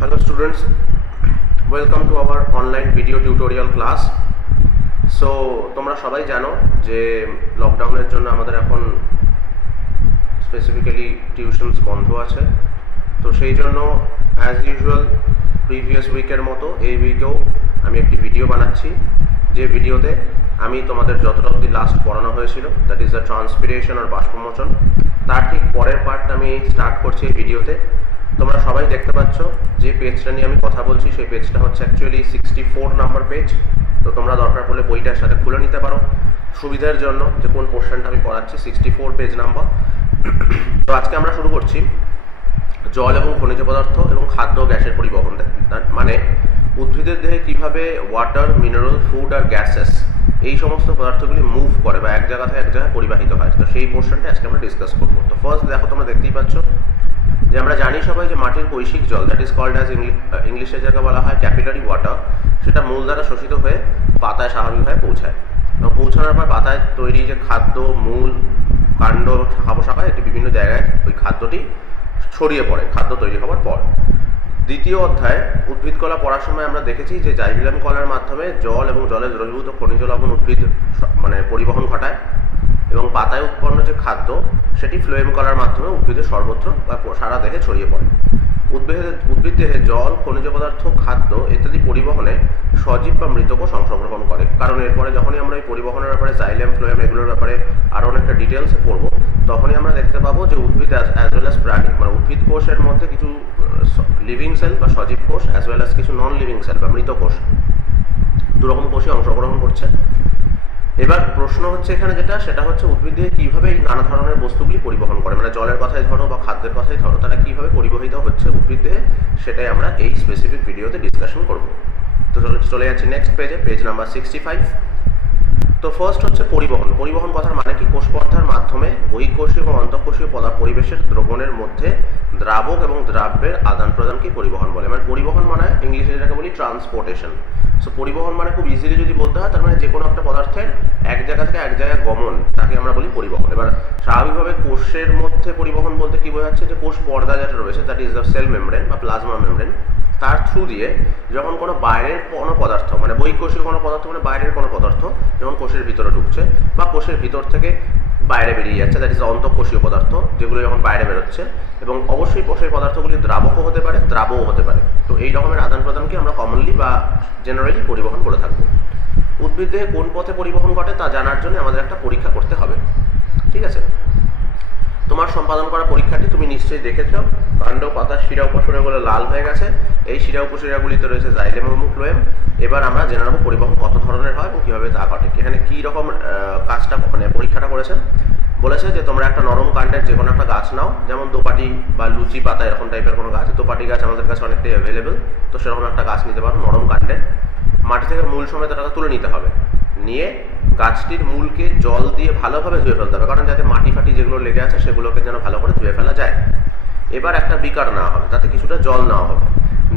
Hello students, welcome to our online video tutorial class. So তোমরা সবাই জানো যে লকডাউনের জন্য আমাদের এখন স্পেসিফিক্যালি টিউশনস বন্ধ আছে। তো সেই জন্য অ্যাজ ইউজুয়াল প্রিভিয়াস উইকের মতো এই উইকেও আমি একটি ভিডিও বানাচ্ছি, যে ভিডিওতে আমি তোমাদের যতটা অবধি লাস্ট পড়ানো হয়েছিল, দ্যাট ইজ দ্য ট্রান্সপিরেশন আর বাষ্পমোচন, তার ঠিক পরের পার্টটা আমি স্টার্ট করছি এই ভিডিওতে। তোমরা সবাই দেখতে পাচ্ছ যে পেজটা নিয়ে আমি কথা বলছি, সেই পেজটা হচ্ছে অ্যাকচুয়ালি 64 নাম্বার পেজ। তো তোমরা দরকার পড়লে বইটার সাথে খুলে নিতে পারো সুবিধার জন্য যে কোন পোর্শনটা আমি পড়াচ্ছি। 64 পেজ নাম্বার। তো আজকে আমরা শুরু করছি জল এবং খনিজ পদার্থ এবং খাদ্য ও গ্যাসের পরিবহন, মানে উদ্ভিদের দেহে কিভাবে ওয়াটার, মিনারেল, ফুড আর গ্যাসেস এই সমস্ত পদার্থগুলি মুভ করে বা এক জায়গা থেকে এক জায়গায় পরিবাহিত হয়। তো সেই পোর্শনটা আজকে আমরা ডিসকাস করবো। তো ফার্স্ট দেখো, তোমরা দেখতেই পাচ্ছ যে আমরা জানি সবাই যে মাটির কৈশিক জল, দ্যাট ইজ কল্ড অ্যাজ ইংলিশে যাকে বলা হয় ক্যাপিলারি ওয়াটার, সেটা মূল দ্বারা শোষিত হয়ে পাতায় স্বাভাবিকভাবে পৌঁছায় এবং পৌঁছানোর পর পাতায় তৈরি যে খাদ্য, মূল, কাণ্ড, শাখা পোশাখায় একটি বিভিন্ন জায়গায় ওই খাদ্যটি ছড়িয়ে পড়ে খাদ্য তৈরি হওয়ার পর। দ্বিতীয় অধ্যায় উদ্ভিদ কলা পড়ার সময় আমরা দেখেছি যে জাইভিলাম কলার মাধ্যমে জল এবং জলে দ্রবীভূত খনিজ লবণ উদ্ভিদ পরিবহন ঘটায় এবং পাতায় উৎপন্ন যে খাদ্য সেটি ফ্লোয়েম কলার মাধ্যমে উদ্ভিদের সর্বত্র বা সারা দেহে ছড়িয়ে পড়ে। উদ্ভিদ দেহে জল, খনিজ পদার্থ, খাদ্য ইত্যাদি পরিবহনে সজীব বা মৃত কোষ অংশগ্রহণ করে। কারণ এরপরে যখনই আমরা এই পরিবহনের ব্যাপারে জাইলেম, ফ্লোয়েম এগুলোর ব্যাপারে আরও অনেকটা ডিটেলসে পড়ব, তখনই আমরা দেখতে পাবো যে উদ্ভিদ অ্যাজ ওয়েল অ্যাজ প্রাণী, মানে উদ্ভিদ কোষের মধ্যে কিছু লিভিং সেল বা সজীব কোষ অ্যাজ ওয়েল অ্যাজ কিছু নন লিভিং সেল বা মৃত কোষ, দুরকম কোষই অংশগ্রহণ করছে। এবার প্রশ্ন হচ্ছে এখানে যেটা, সেটা হচ্ছে উদ্ভিদে কীভাবে এই নানা ধরনের বস্তুগুলি পরিবহন করে, মানে জলের কথাই ধরো বা খাদ্যের কথাই ধরো, তারা কীভাবে পরিবহিত হচ্ছে উদ্ভিদ দেহে, সেটাই আমরা এই স্পেসিফিক ভিডিওতে ডিসকাশন করব। তো চলে যাচ্ছি নেক্সট পেজে, পেজ নাম্বার 65। তো ফার্স্ট হচ্ছে পরিবহন। পরিবহন কথার মানে কি? কোষপর্ধার মাধ্যমে বহিঃকোষীয় এবং অন্তঃকোষীয় পরিবেশের দ্রবণের মধ্যে দ্রাবক এবং দ্রাব্যের আদান প্রদানকে পরিবহন বলে। মানে পরিবহন মানে ইংলিশে যেটাকে বলি ট্রান্সপোর্টেশন। সো পরিবহন মানে খুব ইজিলি যদি বলতে হয়, তার মানে যে কোনো একটা পদার্থের এক জায়গা থেকে এক জায়গায় গমন, তাকে আমরা বলি পরিবহন। এবার স্বাভাবিকভাবে কোষের মধ্যে পরিবহন বলতে কি বোঝাচ্ছে, যে কোষ পর্দা যেটা রয়েছে, that is the cell membrane বা প্লাজমা মেমব্রেন, তার থ্রু দিয়ে যখন কোনো বাইরের কোনো পদার্থ, মানে বহিঃকোষীয় কোনো পদার্থ মানে বাইরের কোনো পদার্থ যখন কোষের ভিতরে ঢুকছে বা কোষের ভিতর থেকে বাইরে বেরিয়ে যাচ্ছে, দ্যাট ইজ অন্তঃকোষীয় পদার্থ, যেগুলো যখন বাইরে বেরোচ্ছে, এবং অবশ্যই কোষের পদার্থগুলি দ্রাবকও হতে পারে, দ্রাবও হতে পারে। তো এই রকমের আদান প্রদানকে আমরা কমনলি বা জেনারেলি পরিবহন বলে থাকবো। উদ্ভিদে কোন পথে পরিবহন ঘটে তা জানার জন্য আমাদের একটা পরীক্ষা করতে হবে, ঠিক আছে? তোমার সম্পাদন করা পরীক্ষাটি তুমি নিশ্চয়ই দেখেছ। কাণ্ড, পাতার শিরা উপশিরাগুলো লাল হয়ে গেছে, এই শিরা উপশিরাগুলিতে রয়েছে জাইলেম এবং ফ্লোয়েম। এবার আমরা জেনে নেব পরিবহন কত ধরনের হয় এবং কীভাবে তা ঘটে। এখানে কী রকম কাজটা, মানে পরীক্ষাটা করেছেন, বলেছে যে তোমরা একটা নরম কাণ্ডের যে কোনো একটা গাছ নাও, যেমন দোপাটি বা লুচি পাতা এরকম টাইপের কোনো গাছ। দোপাটি গাছ আমাদের কাছে অনেকটাই অ্যাভেলেবেল, তো সেরকম একটা গাছ নিতে পারো নরম কাণ্ডের। মাটি থেকে মূল সমেত ওটাকে তুলে নিতে হবে, নিয়ে গাছটির মূলকে জল দিয়ে ভালোভাবে ধুয়ে ফেলতে হবে, কারণ যাতে মাটি ফাটি যেগুলো লেগে আছে সেগুলোকে যেন ভালো করে ধুয়ে ফেলা যায়। এবার একটা বিকার নেওয়া হবে, তাতে কিছুটা জল নেওয়া হবে,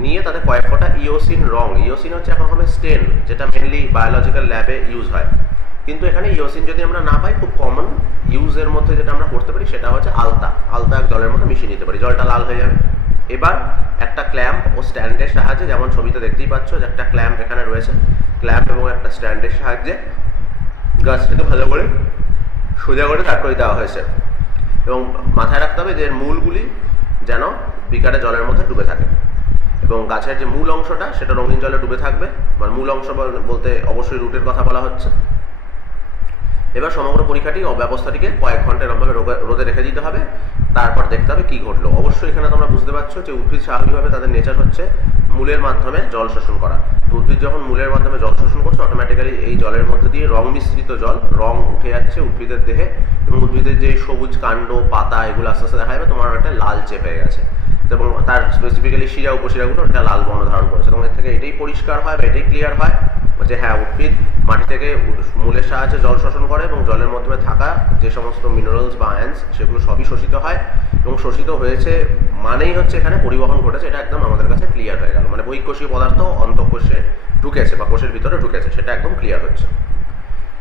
নিয়ে তাতে কয়েক ফোঁটা ইওসিন রং, ইওসিন হচ্ছে এখন হবে স্টেন, যেটা মেনলি বায়োলজিক্যাল ল্যাবে ইউজ হয়। কিন্তু এখানে ইওসিন যদি আমরা না পাই, খুব কমন ইউজের মধ্যে যেটা আমরা করতে পারি সেটা হচ্ছে আলতা। আলতা জলের মধ্যে মিশিয়ে নিতে পারি, জলটা লাল হয়ে যাবে। এবার একটা ক্ল্যাম্প ও স্ট্যান্ডের সাহায্যে, যেমন ছবিতে দেখতেই পাচ্ছ যে একটা ক্ল্যাম্প এখানে রয়েছে, ক্ল্যাম্প এবং একটা স্ট্যান্ডের সাহায্যে গাছটাকে ভালো করে সোজা করে দাঁড় করে দেওয়া হয়েছে। এবং মাথায় রাখতে হবে যে মূলগুলি যেন বিকারে জলের মধ্যে ডুবে থাকে, এবং গাছের যে মূল অংশটা সেটা রঙিন জলে ডুবে থাকবে। মানে মূল অংশ বলতে অবশ্যই রুটের কথা বলা হচ্ছে। এবার সমগ্র পরীক্ষাটি ও ব্যবস্থাটিকে কয়েক ঘন্টা এরকমভাবে রোদে রেখে দিতে হবে, তারপর দেখতে হবে কী ঘটলো। অবশ্যই এখানে তোমরা বুঝতে পারছো যে উদ্ভিদ স্বাভাবিকভাবে তাদের নেচার হচ্ছে মূলের মাধ্যমে জল শোষণ করা। তো উদ্ভিদ যখন মূলের মাধ্যমে জল শোষণ করছে, অটোমেটিক্যালি এই জলের মধ্যে দিয়ে রং মিশ্রিত জল, রং উঠে যাচ্ছে উদ্ভিদের দেহে, এবং উদ্ভিদের যে সবুজ কাণ্ড, পাতা, এগুলো আস্তে আস্তে দেখা যাবে তোমার একটা লালচে হয়ে গেছে, এবং তার স্পেসিফিক্যালি শিরা উপশিরাগুলো একটা লাল বর্ণ ধারণ করেছে। এবং এর থেকে এটাই পরিষ্কার হয় বা এটাই ক্লিয়ার হয় যে হ্যাঁ, উদ্ভিদ মাটি থেকে মূলের সাহায্যে জল শোষণ করে, এবং জলের মধ্যে থাকা যে সমস্ত মিনারেলস বা আয়ন্স সেগুলো সবই শোষিত হয়, এবং শোষিত হয়েছে মানেই হচ্ছে এখানে পরিবহন ঘটেছে। এটা একদম আমাদের কাছে ক্লিয়ার হয়ে গেল, মানে বহিঃকোষীয় পদার্থ অন্তঃকোষে ঢুকেছে বা কোষের ভিতরে ঢুকেছে, সেটা একদম ক্লিয়ার হচ্ছে।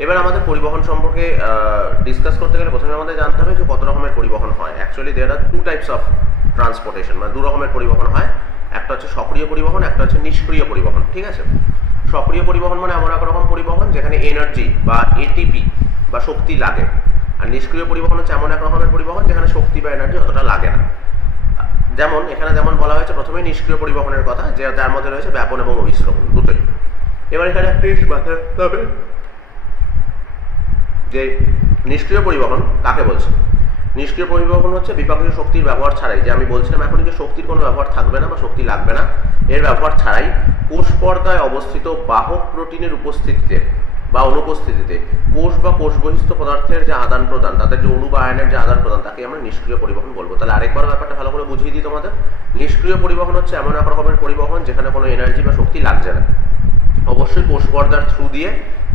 এবার আমাদের পরিবহন সম্পর্কে ডিসকাস করতে গেলে প্রথমে আমাদের জানতে হবে যে কত রকমের পরিবহন হয়। Actually there are two types of transportation, মানে দু রকমের পরিবহন হয়। একটা হচ্ছে সক্রিয় পরিবহন, একটা হচ্ছে নিষ্ক্রিয় পরিবহন। ঠিক আছে, সক্রিয় পরিবহন মানে এমন এক রকম পরিবহন যেখানে এনার্জি বা এটিপি বা শক্তি লাগে, আর নিষ্ক্রিয় পরিবহন হচ্ছে এমন এক রকমের পরিবহন যেখানে শক্তি বা এনার্জি অতটা লাগে না। যেমন এখানে যেমন বলা হয়েছে প্রথমে নিষ্ক্রিয় পরিবহনের কথা, যে যার মধ্যে রয়েছে ব্যাপন এবং অভিশ্রবণ দুটোই। এবার এখানে একটা জিনিস মাথায় রাখতে হবে যে নিষ্ক্রিয় পরিবহন কাকে বলছে। নিষ্ক্রিয় পরিবহন হচ্ছে বিপাকীয় শক্তির ব্যবহার ছাড়াই, যে আমি বলছিলাম এখন যে শক্তির কোনো ব্যবহার থাকবে না বা শক্তি লাগবে না, এর ব্যবহার ছাড়াই কোষ পর্দায় অবস্থিত বাহক প্রোটিনের উপস্থিতিতে বা অনুপস্থিতিতে কোষ বা কোষ বহিস্থ পদার্থের যে আদান প্রদান, তাদের যে অণু বা আয়নের যে আদান প্রদান, তাকে আমরা নিষ্ক্রিয় পরিবহন বলবো। তাহলে আরেকবার ব্যাপারটা ভালো করে বুঝিয়ে দিই তোমাদের। নিষ্ক্রিয় পরিবহন হচ্ছে এমন এক রকমের পরিবহন যেখানে কোনো এনার্জি বা শক্তি লাগছে না, অবশ্যই কোষ পর্দার থ্রু দিয়ে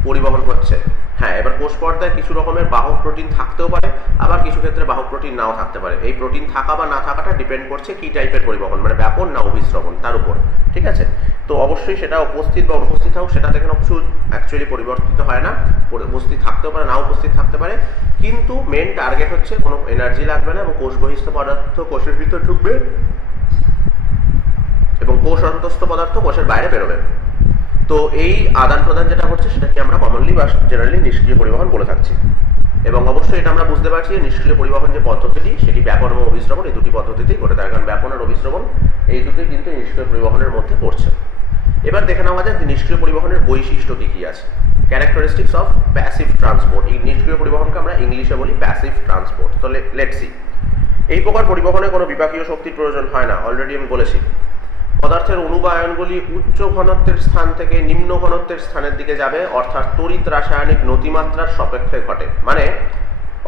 পরিবহন হচ্ছে। হ্যাঁ, এবার কোষ পর্দায় কিছু রকমের বাহক প্রোটিন থাকতেও পারে, আবার কিছু ক্ষেত্রে বাহক প্রোটিন নাও থাকতে পারে। এই প্রোটিন থাকা বা না থাকাটা ডিপেন্ড করছে কি টাইপের পরিবহন, মানে ব্যাপন না অভিশ্রবণ, তার উপর। ঠিক আছে, তো অবশ্যই সেটা উপস্থিত বা অনুপস্থিত হোক, সেটা দেখে কিছু অ্যাকচুয়ালি পরিবর্তিত হয় না, উপস্থিত থাকতেও পারে, না উপস্থিত থাকতে পারে, কিন্তু মেন টার্গেট হচ্ছে কোনো এনার্জি লাগবে না এবং কোষ বহিস্থ পদার্থ কোষের ভিতর ঢুকবে এবং কোষ অন্তস্থ পদার্থ কোষের বাইরে বেরোবে। তো এই আদান প্রদান যেটা হচ্ছে সেটাকে আমরা কমনলি বা জেনারেলি নিষ্ক্রিয় পরিবহন বলে থাকছি। এবং অবশ্যই এটা আমরা বুঝতে পারছি যে নিষ্ক্রিয় পরিবহন যে পদ্ধতিটি, সেটি ব্যাপন এবং অভিশ্রবণ এই দুটি পদ্ধতিতেই ঘটে থাকে, কারণ ব্যাপন আর অভিশ্রবণ এই দুটি কিন্তু নিষ্ক্রিয় পরিবহনের মধ্যে পড়ছে। এবার দেখে নেওয়া যাক যে নিষ্ক্রিয় পরিবহনের বৈশিষ্ট্য কী কী আছে। Characteristics of passive transport. এই নিষ্ক্রিয় পরিবহনকে আমরা ইংলিশে বলি প্যাসিভ ট্রান্সপোর্ট। তো লেটস সি। এই প্রকার পরিবহনে কোনো বিপাকীয় শক্তির প্রয়োজন হয় না, অলরেডি আমি বলেছি। পদার্থের অণু বা আয়নগুলি উচ্চ ঘনত্বের স্থান থেকে নিম্ন ঘনত্বের স্থানের দিকে যাবে, অর্থাৎ তড়িৎ রাসায়নিক নতিমাত্রার সাপেক্ষে ঘটে। মানে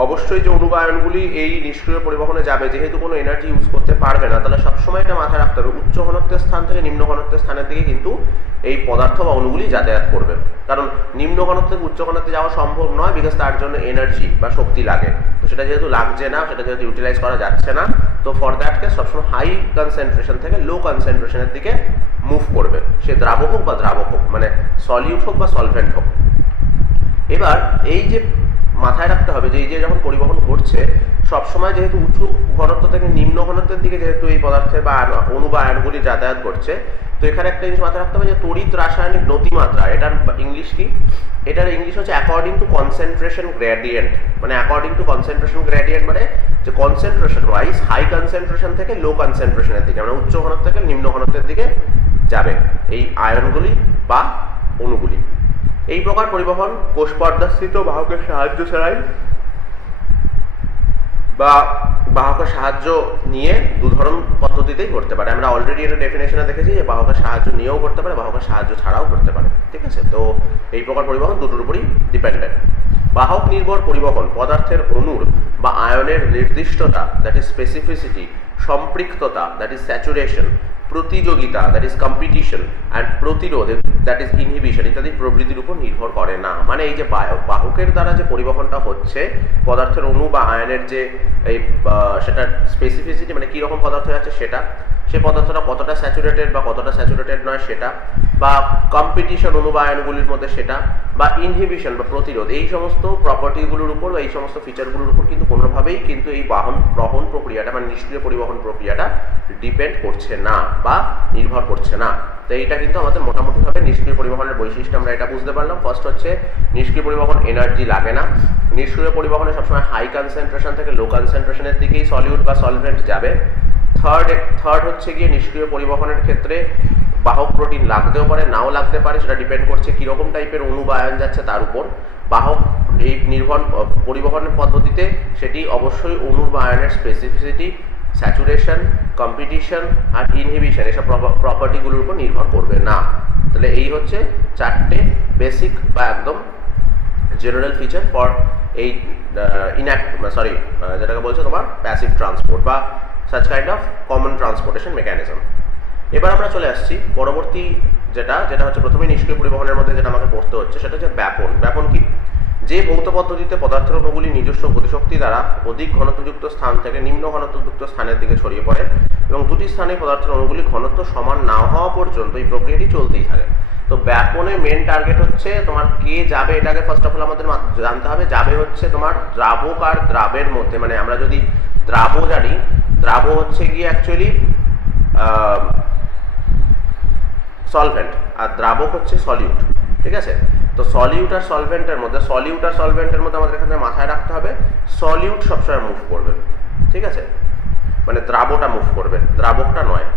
অবশ্যই যে অণু বা আয়নগুলি এই নিষ্ক্রিয় পরিবহনে যাবে, যেহেতু কোনো এনার্জি ইউজ করতে পারবে না, তাহলে সবসময় এটা মাথায় রাখতে হবে উচ্চ ঘনত্বের স্থান থেকে নিম্ন ঘনত্বের স্থানের দিকে কিন্তু এই পদার্থ বা অণুগুলি যাতায়াত করবে। কারণ নিম্ন ঘনত্ব থেকে উচ্চ ঘনত্বে যাওয়া সম্ভব নয়, বিকজ তার জন্য এনার্জি বা শক্তি লাগে। তো সেটা যেহেতু লাগছে না, সেটা যেহেতু ইউটিলাইজ করা যাচ্ছে না, তো ফর দ্যাট কেস সবসময় হাই কনসেন্ট্রেশন থেকে লো কনসেন্ট্রেশনের দিকে মুভ করবে, সে দ্রাবক হোক বা দ্রাবক হোক, মানে সলিউট হোক বা সলভেন্ট হোক। এবার এই যে মাথায় রাখতে হবে যে এই যে যখন পরিবহন ঘটছে, সবসময় যেহেতু উঁচু ঘনত্ব থেকে নিম্ন ঘনত্বের দিকে যেহেতু এই পদার্থের বা অণু বা আয়নগুলি যাতায়াত করছে, তো এখানে একটা জিনিস মাথায় রাখতে হবে যে তড়িৎ রাসায়নিক নতিমাত্রা, এটার ইংলিশ কি? এটার ইংলিশ হচ্ছে অ্যাকর্ডিং টু কনসেন্ট্রেশন গ্রেডিয়েন্ট। মানে অ্যাকর্ডিং টু কনসেন্ট্রেশন গ্রেডিয়েন্ট মানে যে কনসেন্ট্রেশন ওয়াইজ হাই কনসেন্ট্রেশন থেকে লো কনসেন্ট্রেশনের দিকে, মানে উচ্চ ঘনত্ব থেকে নিম্ন ঘনত্বের দিকে যাবে এই আয়নগুলি বা অণুগুলি। এই প্রকার পরিবহন কোষ পর্দাস্থিত বাহকের সাহায্য ছাড়াই বা বাহকের সাহায্য নিয়ে দু ধরন পদ্ধতিতেই করতে পারে। আমরা অলরেডি এটা ডেফিনেশনে দেখেছি যে বাহকের সাহায্য নিয়েও করতে পারে, বাহকের সাহায্য ছাড়াও করতে পারে। ঠিক আছে, তো এই প্রকার পরিবহন দুটোর উপরই ডিপেন্ডেন্ট। বাহক নির্ভর পরিবহন পদার্থের অণুর বা আয়নের নির্দিষ্টতা, দ্যাট ইজ স্পেসিফিসিটি, সম্পৃক্ততা, দ্যাট ইজ স্যাচুরেশন, প্রতিযোগিতা, দ্যাট ইজ কম্পিটিশন, অ্যান্ড প্রতিরোধ, দ্যাট ইজ ইনহিবিশন ইত্যাদি প্রবৃত্তির উপর নির্ভর করে না। মানে এই যে বাহকের দ্বারা যে পরিবহনটা হচ্ছে পদার্থের অণু বা আয়নের যে এই সেটার স্পেসিফিসিটি, মানে কীরকম পদার্থ আছে সেটা, সে পদার্থটা কতটা স্যাচুরেটেড বা কতটা স্যাচুরেটেড নয় সেটা, বা কম্পিটিশন অণু বা আয়নগুলির মধ্যে সেটা, বা ইনহিবিশন বা প্রতিরোধ, এই সমস্ত প্রপার্টিগুলোর উপর বা এই সমস্ত ফিচারগুলোর উপর কিন্তু কোনোভাবেই কিন্তু এই বহন প্রক্রিয়াটা মানে নিষ্ক্রিয় পরিবহন প্রক্রিয়াটা ডিপেন্ড করছে না বা নির্ভর করছে না। তো এইটা কিন্তু আমাদের মোটামুটিভাবে নিষ্ক্রিয় পরিবহনের বৈশিষ্ট্য আমরা এটা বুঝতে পারলাম। ফার্স্ট হচ্ছে নিষ্ক্রিয় পরিবহন এনার্জি লাগে না, নিষ্ক্রিয় পরিবহনে সবসময় হাই কনসেন্ট্রেশন থেকে লো কনসেন্ট্রেশনের দিকেই সলিউট বা সলভেন্ট যাবে। থার্ড হচ্ছে গিয়ে নিষ্ক্রিয় পরিবহনের ক্ষেত্রে বাহক প্রোটিন লাগতেও পারে, নাও লাগতে পারে, সেটা ডিপেন্ড করছে কীরকম টাইপের অণু বা আয়ন যাচ্ছে তার উপর। বাহক এই নির্ভর পরিবহনের পদ্ধতিতে সেটি অবশ্যই অণু বা আয়নের স্পেসিফিসিটি, স্যাচুরেশন, কম্পিটিশন আর ইনহিবিশন এসব প্রপার্টিগুলোর উপর নির্ভর করবে না। তাহলে এই হচ্ছে চারটে বেসিক বা একদম জেনারেল ফিচার ফর এই যেটাকে বলছে তোমার প্যাসিভ ট্রান্সপোর্ট বা such kind of common transportation mechanism। এবার আমরা চলে আসছি পরবর্তী যেটা হচ্ছে প্রথমেই নিষ্ক্রিয় পরিবহনের মধ্যে যেটা আমাকে পড়তে হচ্ছে সেটা হচ্ছে ব্যাপন। ব্যাপন কি? যে ভৌত পদ্ধতিতে পদার্থের অণুগুলি নিজস্ব গতিশক্তি দ্বারা অধিক ঘনত্বযুক্ত স্থান থেকে নিম্ন ঘনত্বযুক্ত স্থানের দিকে ছড়িয়ে পড়ে এবং দুটি স্থানে পদার্থের অণুগুলি ঘনত্ব সমান না হওয়া পর্যন্ত এই প্রক্রিয়াটি চলতেই থাকে। তো ব্যাপনে মেন টার্গেট হচ্ছে তোমার কে যাবে, এটাকে ফার্স্ট অফ অল আমাদের জানতে হবে। যাবে হচ্ছে তোমার দ্রাবক আর দ্রাবের মধ্যে, মানে আমরা যদি দ্রাব জানি, দ্রাব হচ্ছে গিয়ে অ্যাকচুয়ালি সলভেন্ট, আর দ্রাবক হচ্ছে সলিউট। ঠিক আছে, তো সলিউট আর সলভেন্টের মধ্যে আমাদের এখানে মাথায় রাখতে হবে সলিউট সবসময় মুভ করবে। ঠিক আছে, মানে দ্রাবটা মুভ করবে, দ্রাবকটা নয়।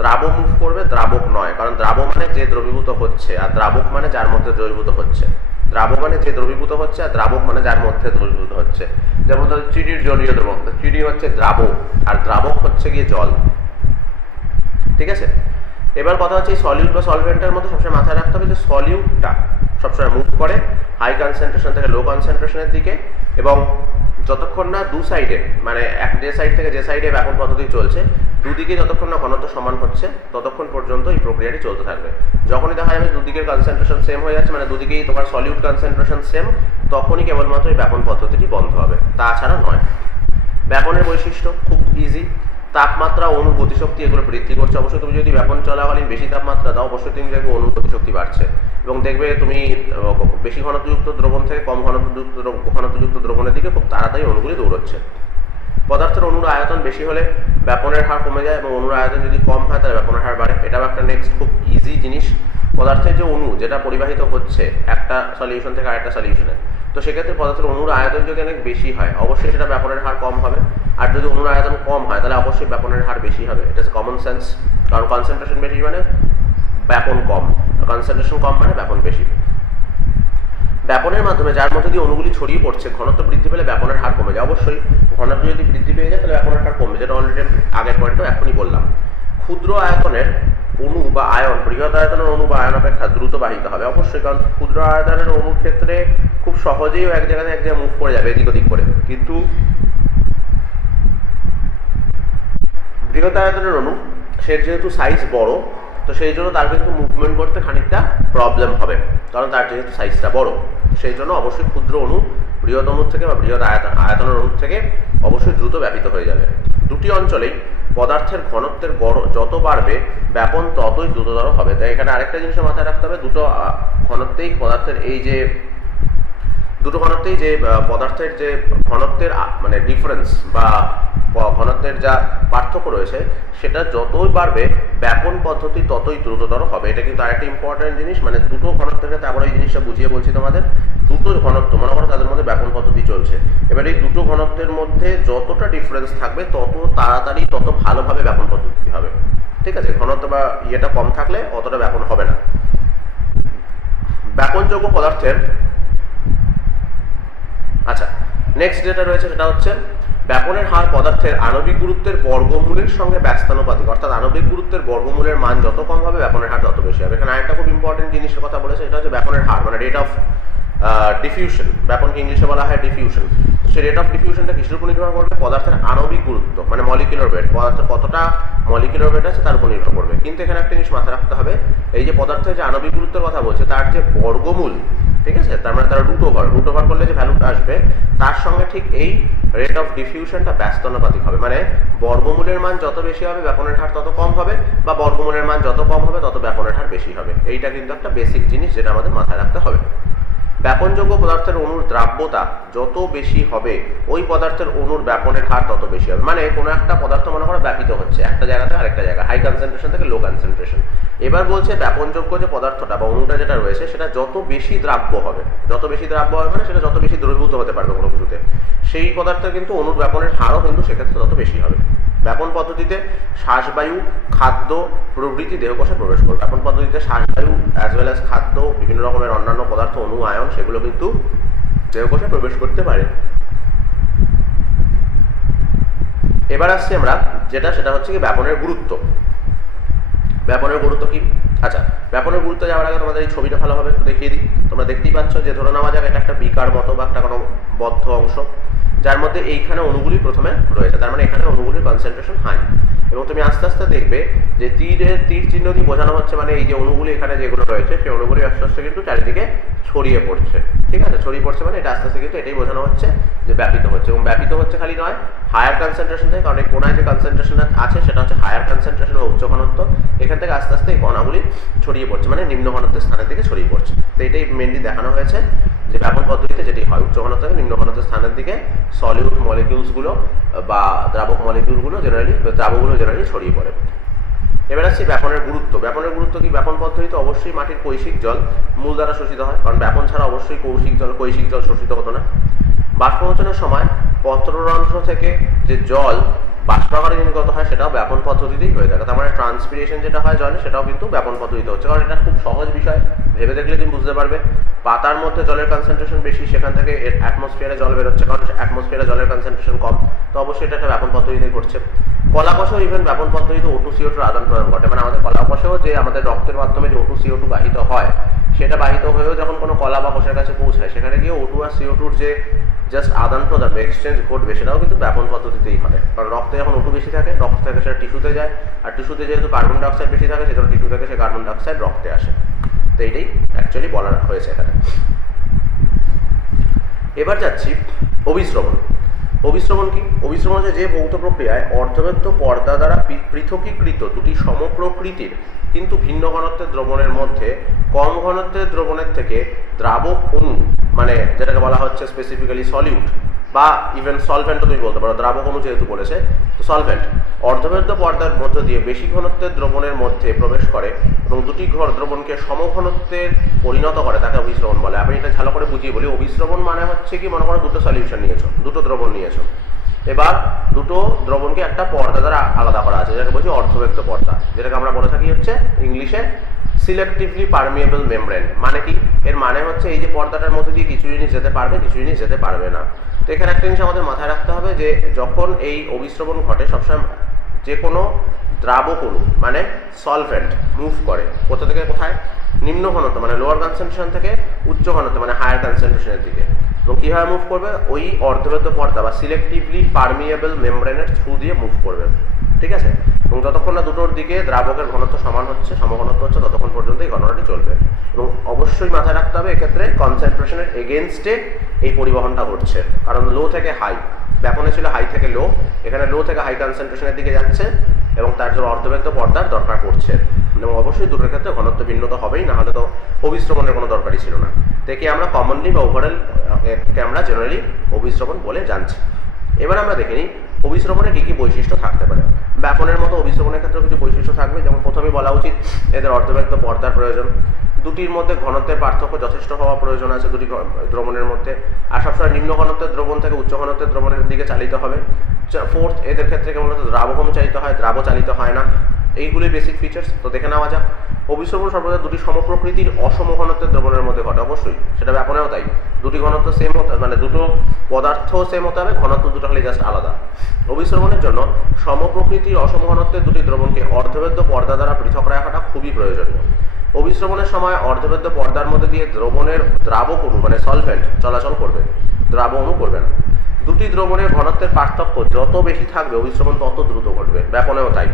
দ্রাব মুভ করবে, দ্রাবক নয়, কারণ দ্রাব মানে যে দ্রবীভূত হচ্ছে, আর দ্রাবক মানে যার মধ্যে দ্রবীভূত হচ্ছে। দ্রাব মানে যে দ্রবীভূত হচ্ছে, আর দ্রাবক মানে যার মধ্যে দ্রবীভূত হচ্ছে। যেমন ধরো চিনির জলীয় দ্রবক, চিনি হচ্ছে দ্রাবক আর দ্রাবক হচ্ছে গিয়ে জল। ঠিক আছে, এবার কথা হচ্ছে এই সলিউট বা সলভেন্টের মধ্যে সবসময় মাথায় রাখতে হবে যে সলিউটটা সবসময় মুভ করে হাই কনসেন্ট্রেশন থেকে লো কনসেন্ট্রেশনের দিকে, এবং যতক্ষণ না দু সাইডে, মানে যে সাইড থেকে যে সাইডে ব্যাপন পদ্ধতি চলছে, দুদিকে যতক্ষণ না ঘনত্ব সমান হচ্ছে ততক্ষণ পর্যন্ত এই প্রক্রিয়াটি চলতে থাকবে। যখনই দেখা যাবে দুদিকের কনসেন্ট্রেশন সেম হয়ে যাচ্ছে, মানে দুদিকেই তোমার সলিউট কনসেন্ট্রেশন সেম, তখনই কেবলমাত্র এই ব্যাপন পদ্ধতিটি বন্ধ হবে, তাছাড়া নয়। ব্যাপনের বৈশিষ্ট্য খুব ইজি, তাপমাত্রা, অণু গতিশক্তি এগুলো বৃদ্ধি করছে। অবশ্যই তুমি যদি ব্যাপন চলাকালীন বেশি তাপমাত্রা দাও, অবশ্যই তুমি দেখবে অণু গতিশক্তি বাড়ছে, এবং দেখবে তুমি বেশি ঘনত্বযুক্ত দ্রবণ থেকে কম ঘনত্বযুক্ত দ্রবণের দিকে খুব তাড়াতাড়ি অণুগুলি দৌড়চ্ছে। পদার্থের অণুর আয়তন বেশি হলে ব্যাপনের হার কমে যায়, এবং অণুর আয়তন যদি কম হয় তাহলে ব্যাপনের হার বাড়ে। এটাও একটা নেক্সট খুব ইজি জিনিস। পদার্থের যে অণু যেটা পরিবাহিত হচ্ছে একটা সলিউশন থেকে আরেকটা সলিউশনে, তো সেক্ষেত্রে পদার্থের অণুর আয়তন যদি অনেক বেশি হয়, অবশ্যই সেটা ব্যাপনের হার কম হবে। আর যদি অণুর আয়তন কম হয় তাহলে অবশ্যই ব্যাপনের হার বেশি হবে। এটা হচ্ছে কমন সেন্স, কারণ কনসেন্ট্রেশন বেশি মানে ব্যাপন কম, কনসেন্ট্রেশন কম মানে ব্যাপন বেশি। ব্যাপনের মাধ্যমে যার মধ্যে দিয়ে অণুগুলি ছড়িয়ে পড়ছে, ঘনত্ব বৃদ্ধি পেলে ব্যাপনের হার কমে যায়। অবশ্যই ঘনত্ব যদি বৃদ্ধি পেয়ে যায় তাহলে ব্যাপনের হার কমবে, যেটা অলরেডি আগের পয়েন্টও এখনই বললাম। ক্ষুদ্র আয়তনের অণু বা আয়ন বৃহৎ আয়তনের অণু বা আয়ন অপেক্ষা দ্রুত বাহিত হবে। অবশ্যই, কারণ ক্ষুদ্র আয়তনের অণুর ক্ষেত্রে খুব সহজেই এক জায়গা থেকে এক জায়গায় মুভ করে যাবে এদিক ওদিক করে, কিন্তু বৃহৎ আয়তনের অণু সে যেহেতু সাইজ বড়, তো সেই জন্য তার কিন্তু মুভমেন্ট করতে খানিকটা প্রবলেম হবে, কারণ তার যেহেতু সাইজটা বড়। সেই জন্য অবশ্যই ক্ষুদ্র অণু বৃহৎ অণুর থেকে বা বৃহৎ আয়তনের অণুর থেকে অবশ্যই দ্রুত ব্যাপিত হয়ে যাবে। দুটি অঞ্চলেই পদার্থের ঘনত্বের যত বাড়বে ব্যাপন ততই দ্রুততর হবে। তাই এখানে আরেকটা জিনিসের মাথায় রাখতে হবে, দুটো ঘনত্বেই পদার্থের পদার্থের যে ঘনত্বের মানে ডিফারেন্স বা ঘনত্বের যা পার্থক্য রয়েছে, সেটা যতই বাড়বে ব্যাপন পদ্ধতি ততই দ্রুততর হবে। এটা কিন্তু আরেকটা ইম্পর্টেন্ট জিনিস, মানে দুটো ঘনত্বের ক্ষেত্রে আবার এই জিনিসটা বুঝিয়ে বলছি তোমাদের। দুটো ঘনত্ব মনে করো তাদের মধ্যে ব্যাপন পদ্ধতি চলছে, এবার এই দুটো ঘনত্বের মধ্যে যতটা ডিফারেন্স থাকবে তত তাড়াতাড়ি তত ভালোভাবে ব্যাপন পদ্ধতি হবে। ঠিক আছে, ঘনত্ব বা ইয়েটা কম থাকলে অতটা ব্যাপন হবে না। ব্যাপনযোগ্য পদার্থের নেক্সট যেটা রয়েছে সেটা হচ্ছে ব্যাপনের হার পদার্থের আণবিক গুরুত্বের বর্গমূলের সঙ্গে ব্যস্তানুপাতিক, অর্থাৎ আণবিক গুরুত্বের বর্গমূলের মান যত কম হবে ব্যাপনের হার তত বেশি হবে। এখানে আরেকটা খুব ইম্পর্টেন্ট জিনিসের কথা বলেছে, এটা হচ্ছে ব্যাপনের হার, মানে রেট অফ ডিফিউশন। ব্যাপনকে ইংলিশে বলা হয় ডিফিউশন। সেই রেট অফ ডিফিউশনটা কিসের উপর নির্ভর করবে? পদার্থের আণবিক গুরুত্ব, মানে মলিকুলার ওয়েট, পদার্থের কতটা মলিকুলার ওয়েট আছে তার উপর নির্ভর করবে। কিন্তু এখানে একটা জিনিস মাথায় রাখতে হবে, এই যে পদার্থের যে আণবিক গুরুত্বের কথা বলছে তার যে বর্গমূল, ঠিক আছে, তার মানে তার রুট ওভার করলে যে ভ্যালুটা আসবে তার সঙ্গে ঠিক এই রেট অফ ডিফিউশনটা ব্যস্তানুপাতিক হবে। মানে বর্গমূলের মান যত বেশি হবে ব্যাপনের হার তত কম হবে, বা বর্গমূলের মান যত কম হবে তত ব্যাপনের হার বেশি হবে। এইটা কিন্তু একটা বেসিক জিনিস যেটা আমাদের মাথায় রাখতে হবে। ব্যাপনযোগ্য পদার্থের অণুর দ্রাব্যতা যত বেশি হবে ওই পদার্থের অণুর ব্যাপনের হার তত বেশি হবে। মানে কোনো একটা পদার্থ মনে করো ব্যাপিত হচ্ছে একটা জায়গা থেকে আরেকটা জায়গা, হাই কনসেন্ট্রেশন থেকে লো কনসেন্ট্রেশন। এবার বলছে ব্যাপনযোগ্য যে পদার্থটা বা অণুটা যেটা রয়েছে সেটা যত বেশি দ্রাব্য হবে, যত বেশি দ্রাব্য হবে মানে সেটা যত বেশি দ্রবীভূত হতে পারবে কোনো কিছুতে, সেই পদার্থের কিন্তু অণুর ব্যাপনের হারও কিন্তু সেক্ষেত্রে তত বেশি হবে। ব্যাপন পদ্ধতিতে শ্বাসবায়ু, খাদ্য প্রভৃতি দেহকোষে প্রবেশ করবে। ব্যাপন পদ্ধতিতে শ্বাসবায়ু অ্যাজ ওয়েল অ্যাজ খাদ্য, বিভিন্ন রকমের অন্যান্য পদার্থ, অণু, আয়ন, সেগুলো কিন্তু দেহকোষে প্রবেশ করতে পারে। এবার আসছি আমরা সেটা হচ্ছে কি ব্যাপনের গুরুত্ব। ব্যাপনের গুরুত্ব কি? আচ্ছা, ব্যাপনের গুরুত্ব যাওয়ার আগে তোমাদের এই ছবিটা ভালোভাবে একটু দেখিয়ে দিই। তোমরা দেখতেই পাচ্ছ যে ধরে নেওয়া যাক এটা একটা বিকার মতো বা একটা কোনো বদ্ধ অংশ, যার মধ্যে এইখানে অণুগুলি প্রথমে রয়েছে, তার মানে এখানে অণুগুলির কনসেন্ট্রেশন হাই। এবং তুমি আস্তে আস্তে দেখবে যে তীর চিহ্ন দিয়ে বোঝানো হচ্ছে, মানে এই যে অণুগুলি এখানে যেগুলো রয়েছে সেই অণুগুলি আস্তে আস্তে কিন্তু চারিদিকে ছড়িয়ে পড়ছে। ঠিক আছে, ছড়িয়ে পড়ছে মানে এটা আস্তে আস্তে কিন্তু এটাই বোঝানো হচ্ছে যে ব্যাপিত হচ্ছে। এবং ব্যাপিত হচ্ছে খালি নয়, হায়ার কনসেন্ট্রেশন থেকে, কারণ এই কোনায় যে কনসেন্ট্রেশন আছে সেটা হচ্ছে হায়ার কনসেন্ট্রেশন বা উচ্চ ঘনত্ব। এখান থেকে আস্তে আস্তে এই কণাগুলি ছড়িয়ে পড়ছে, মানে নিম্ন ঘনত্বের স্থানের দিকে ছড়িয়ে পড়ছে। তো এটাই মেনলি দেখানো হয়েছে যে ব্যাপন পদ্ধতিতে যেটি হয়, উচ্চ ঘনত্ব থেকে নিম্ন ঘনত্বের স্থানের দিকে সলিউট মলিকিউলসগুলো বা দ্রাবক মলিকিউলগুলো জেনারেলি ছড়িয়ে পড়ে। এবার আসছি ব্যাপনের গুরুত্ব। ব্যাপনের গুরুত্ব কি? ব্যাপন পদ্ধতিতে অবশ্যই মাটির কৈশিক জল মূল দ্বারা শোষিত হয়, কারণ ব্যাপন ছাড়া অবশ্যই কৈশিক জল শোষিত হতো না। বাষ্পমোচনের সময় পত্ররন্ধ্র থেকে যে জল বাষ্পাকারে নির্গত হয় সেটাও ব্যাপন পদ্ধতিতেই হয়ে থাকে। তার মানে ট্রান্সপিরেশন যেটা হয় জলে সেটাও কিন্তু ব্যাপন পদ্ধতিতে হচ্ছে, কারণ এটা খুব সহজ বিষয়, ভেবে দেখলে তুমি বুঝতে পারবে। পাতার মধ্যে জলের কনসেন্ট্রেশন বেশি, সেখান থেকে অ্যাটমসফিয়ারে জল বেরোচ্ছে, কারণ অ্যাটমসফিয়ারে জলের কনসেন্ট্রেশন কম, তো অবশ্যই এটা একটা ব্যাপন পদ্ধতিতেই ঘটছে। কলাকোষেও ইভেন ব্যাপন পদ্ধতিতে O2 CO2 আদান প্রদান ঘটে, মানে আমাদের কলাকোষেও যে আমাদের রক্তের মাধ্যমে যে O2 CO2 বাহিত হয়, সেটা বাহিত হয়েও যখন কোনো কলা বা কোষের কাছে পৌঁছায়, সেখানে গিয়ে O2 আর CO2 যে জাস্ট আদান প্রদান এক্সচেঞ্জ ঘটবে, সেটাও কিন্তু ব্যাপন পদ্ধতিতেই ঘটে। কারণ রক্তে যখন O2 বেশি থাকে, রক্ত থেকে সেটা টিস্যুতে যায়, আর টিস্যুতে যেহেতু কার্বন ডাইঅক্সাইড বেশি থাকে, সেজন্য টিস্যু থেকে সে কার্বন ডাইঅক্সাইড রক্তে আসে। তো এইটাই অ্যাকচুয়ালি বলা হয়েছে এখানে। এবার যাচ্ছি অভিস্রবণ। অভিস্রবণ কি? অভিস্রবণ হচ্ছে যে ভৌত প্রক্রিয়ায় অর্ধবেদ্য পর্দা দ্বারা পৃথকীকৃত দুটি সমপ্রকৃতির কিন্তু ভিন্ন ঘনত্বের দ্রবণের মধ্যে কম ঘনত্বের দ্রবণের থেকে দ্রাবক অণু, মানে যেটাকে বলা হচ্ছে স্পেসিফিক্যালি সলিউট বা ইভেন সলভেন্টও তুমি বলতে পারো, দ্রাবক অণু যেহেতু বলেছে তো সলভেন্ট, অর্ধবেদ্য পর্দার মধ্য দিয়ে বেশি ঘনত্বের দ্রবণের মধ্যে প্রবেশ করে এবং দুটি দ্রবণকে সমঘনত্বের পরিণত করে, তাকে অভিস্রবণ বলে। আমি এটা ভালো করে বুঝিয়ে বলি। অভিস্রবণ মানে হচ্ছে কি, মনে করো দুটো সলিউশন নিয়েছো, দুটো দ্রবণ নিয়েছো, এবার দুটো দ্রবণকে একটা পর্দা দ্বারা আলাদা করা আছে, যেটাকে বলছি অর্ধবেদ্য পর্দা, যেটাকে আমরা বলে থাকি হচ্ছে ইংলিশে সিলেক্টিভলি পারমিয়েবল মেমব্রেন। মানে কি? এর মানে হচ্ছে এই যে পর্দাটার মধ্যে দিয়ে কিছু জিনিস যেতে পারবে, কিছু জিনিস যেতে পারবে না। তো এখানে একটা জিনিস আমাদের মাথায় রাখতে হবে যে যখন এই অভিস্রবণ ঘটে, সবসময় যে কোনো দ্রাবক অণু মানে সলভেন্ট মুভ করে কোথা থেকে কোথায়? নিম্ন ঘনত্ব মানে লোয়ার কনসেন্ট্রেশন থেকে উচ্চ ঘনত্ব মানে হায়ার কনসেন্ট্রেশনের দিকে। এবং কীভাবে মুভ করবে? ওই অর্ধবেদ্য পর্দা বা সিলেক্টিভলি পারমিয়েবল মেমব্রেনের থ্রু দিয়ে মুভ করবে, ঠিক আছে? এবং যতক্ষণ না দুটোর দিকে দ্রাবকের ঘনত্ব সমান হচ্ছে, সমঘনত্ব হচ্ছে, ততক্ষণ পর্যন্ত এই ঘটনাটি চলবে। এবং অবশ্যই মাথায় রাখতে হবে এক্ষেত্রে কনসেন্ট্রেশনের এগেনস্টে এই পরিবহনটা ঘটছে, কারণ লো থেকে হাই, ব্যাপনে ছিল হাই থেকে লো, এখানে লো থেকে হাই কনসেন্ট্রেশনের দিকে যাচ্ছে এবং তার জন্য অর্ধবেদ্য পর্দার দরকার পড়ছে। এবং অবশ্যই দুটোর ক্ষেত্রে ঘনত্ব ভিন্নতা হবেই, না হলে তো অভিস্রবণের কোনো দরকারই ছিল না। দেখি আমরা কমনলি বা ওভারঅল কে আমরা জেনারেলি অভিস্রবণ বলে জানছি। এবার আমরা দেখে নিই অভিস্রবণে কী কী বৈশিষ্ট্য থাকতে পারে। ব্যাপনের মতো অভিস্রবণের ক্ষেত্রেও কিছু বৈশিষ্ট্য থাকবে, যেমন প্রথমেই বলা উচিত এদের অর্ধবেদ্য পর্দার প্রয়োজন, দুটির মধ্যে ঘনত্বের পার্থক্য যথেষ্ট হওয়া প্রয়োজন আছে দুটি দ্রবণের মধ্যে, আর সবসময় নিম্ন ঘনত্বের দ্রবণ থেকে উচ্চ ঘনত্বের দ্রবণের দিকে চালিত হবে। ফোর্থ, এদের ক্ষেত্রে কেবলমাত্র দ্রাবক অণু চালিত হয়, দ্রাব চালিত হয় না। এইগুলি বেসিক ফিচার্স। তো দেখে নেওয়া যাক। অভিস্রবণ সর্বদা দুটি সমপ্রকৃতির অসম ঘনত্বের দ্রবণের মধ্যে ঘটে, অবশ্যই সেটা ব্যাপনেও তাই। দুটি ঘনত্ব সেম হতে, মানে দুটো পদার্থ সেম হতে হবে, ঘনত্ব দুটো খালি জাস্ট আলাদা। অভিস্রবণের জন্য সমপ্রকৃতির অসম ঘনত্বের দুটি দ্রবণকে অর্ধবেদ্য পর্দা দ্বারা পৃথক রাখাটা খুবই প্রয়োজনীয়। অভিস্রবণের সময় অর্ধবেদ্য পর্দার মধ্যে দিয়ে দ্রবণের দ্রাবক অণু মানে সলভেন্ট চলাচল করবে, দ্রাব অণু করবে না। দুটি দ্রবণের ঘনত্বের পার্থক্য যত বেশি থাকবে অভিস্রবণ তত দ্রুত ঘটবে, ব্যাপনেও তাই।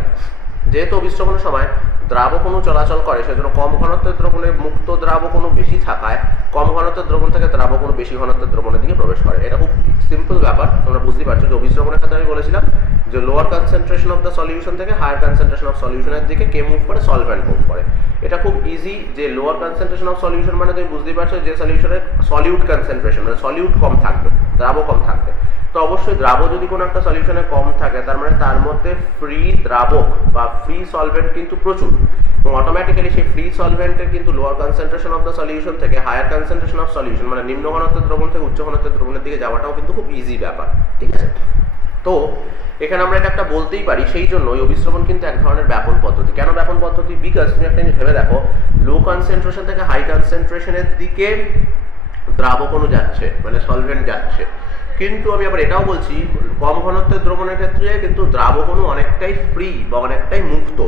যেহেতু অভিস্রবণের সময় দ্রাবক অণু চলাচল করে, সেজন্য কম ঘনত্বের দ্রবণে মুক্ত দ্রাবক অণু বেশি থাকায় কম ঘনত্বের দ্রবণ থেকে দ্রাবক অণু বেশি ঘনত্বের দ্রবণের দিকে প্রবেশ করে। এটা খুব সিম্পল ব্যাপার, তোমরা বুঝতেই পারছো যে অভিস্রবণের ক্ষেত্রে আমি বলেছিলাম যে lower concentration of the solution থেকে হায়ার কনসেন্ট্রেশন অফ সলিউশনের দিকে কে মুভ করে? সলভেন্ট মুভ করে। এটা খুব ইজি, যে লোয়ার কনসেন্ট্রেশন অফ সলিউশন মানে তুমি বুঝতেই পারছো যে সলিউশনের সলিউট কনসেন্ট্রেশন মানে সলিউট কম থাকবে, দ্রাব কম থাকবে। তো অবশ্যই দ্রাব যদি কোনো একটা সলিউশনে কম থাকে, তার মানে তার মধ্যে ফ্রি দ্রাবক বা ফ্রি সলভেন্ট কিন্তু প্রচুর, এবং অটোমেটিক্যালি সেই ফ্রি সলভেন্টের কিন্তু lower concentration of the solution থেকে হায়ার কনসেন্ট্রেশন অফ সলিউশন মানে নিম্ন ঘনত্বের দ্রবণ থেকে উচ্চ ঘনত্বের দ্রবণের দিকে যাওয়াটাও কিন্তু খুব ইজি ব্যাপার, ঠিক আছে? তো এখানে আমরা এটা একটা বলতেই পারি, সেই জন্য ওই অভিস্রবণ কিন্তু এক ধরনের ব্যাপন পদ্ধতি। কেন ব্যাপন পদ্ধতি? বিকজ তুমি একটা জিনিস ভেবে দেখো, লো কনসেন্ট্রেশন থেকে হাই কনসেন্ট্রেশনের দিকে দ্রাবক অণু যাচ্ছে মানে সলভেন্ট যাচ্ছে, কিন্তু আমি আবার এটাও বলছি কম ঘনত্বের দ্রবণের ক্ষেত্রে কিন্তু দ্রাবক অণু অনেকটাই ফ্রি বা অনেকটাই মুক্ত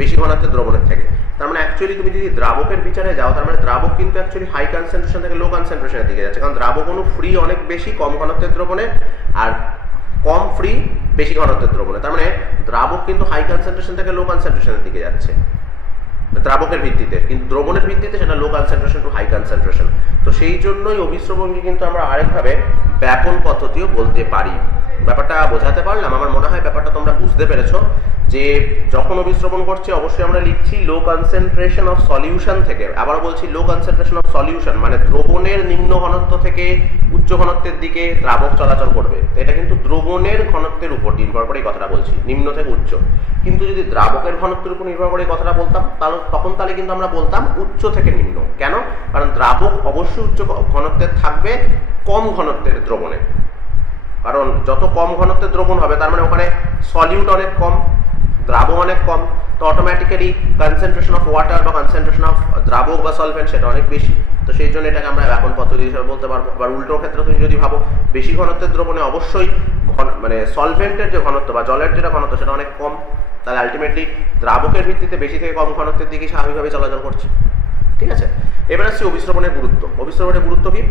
বেশি ঘনত্বের দ্রবণের থেকে। তার মানে অ্যাকচুয়ালি তুমি যদি দ্রাবকের বিচারে যাও, তার মানে দ্রাবক কিন্তু অ্যাকচুয়ালি হাই কনসেন্ট্রেশন থেকে লো কনসেন্ট্রেশনের দিকে যাচ্ছে, কারণ দ্রাবক অণু ফ্রি অনেক বেশি কম ঘনত্বের দ্রবণে, আর কম ফ্রি বেশি ঘনত্বের দ্রবণে। তার মানে দ্রাবক কিন্তু হাই কনসেন্ট্রেশন থেকে লো কনসেন্ট্রেশনের দিকে যাচ্ছে দ্রাবকের ভিত্তিতে, কিন্তু দ্রবণের ভিত্তিতে সেটা লো কনসেন্ট্রেশন টু হাই কনসেন্ট্রেশন। তো সেই জন্যই অভিস্রবণকে কিন্তু আমরা আরেকভাবে ব্যাপন পদ্ধতিও বলতে পারি। ব্যাপারটা বোঝাতে পারলাম? আমার মনে হয় ব্যাপারটা তোমরা বুঝতে পেরেছো যে যখন অভিস্রবণ করছি অবশ্যই আমরা লিখছি লো কনসেন্ট্রেশন অফ সলিউশন থেকে। আবার বলছি লো কনসেন্ট্রেশন অফ সলিউশন মানে দ্রবণের নিম্ন ঘনত্ব থেকে উচ্চ ঘনত্বের দিকে দ্রাবক চলাচল করবে। এটা কিন্তু দ্রবণের ঘনত্বের উপর নির্ভর করে এই কথাটা বলছি, নিম্ন থেকে উচ্চ। কিন্তু যদি দ্রাবকের ঘনত্বের উপর নির্ভর করে এই কথাটা বলতাম তাহলে কিন্তু আমরা বলতাম উচ্চ থেকে নিম্ন। কেন? কারণ দ্রাবক অবশ্যই উচ্চ ঘনত্বের থাকবে কম ঘনত্বের দ্রবণে। কারণ যত কম ঘনত্বের দ্রবণ হবে তার মানে ওখানে সলিউট অনেক কম, দ্রাবক অনেক কম, তো অটোমেটিক্যালি কনসেন্ট্রেশন অফ ওয়াটার বা কনসেন্ট্রেশন অফ দ্রাবক বা সলভেন্ট সেটা অনেক বেশি। তো সেই জন্য এটাকে আমরা ব্যাপন পদ্ধতি হিসেবে বলতে পারবো। আবার উল্টো ক্ষেত্রে তুমি যদি ভাবো বেশি ঘনত্বের দ্রবণে অবশ্যই মানে সলভেন্টের যে ঘনত্ব বা জলের যেটা ঘনত্ব সেটা অনেক কম, তাহলে আলটিমেটলি দ্রাবকের ভিত্তিতে বেশি থেকে কম ঘনত্বের দিকে স্বাভাবিকভাবে চলাচল করছে। ঠিক আছে, এবার আসছি অভিস্রবণের গুরুত্ব। অভিস্রবণের গুরুত্ব কি?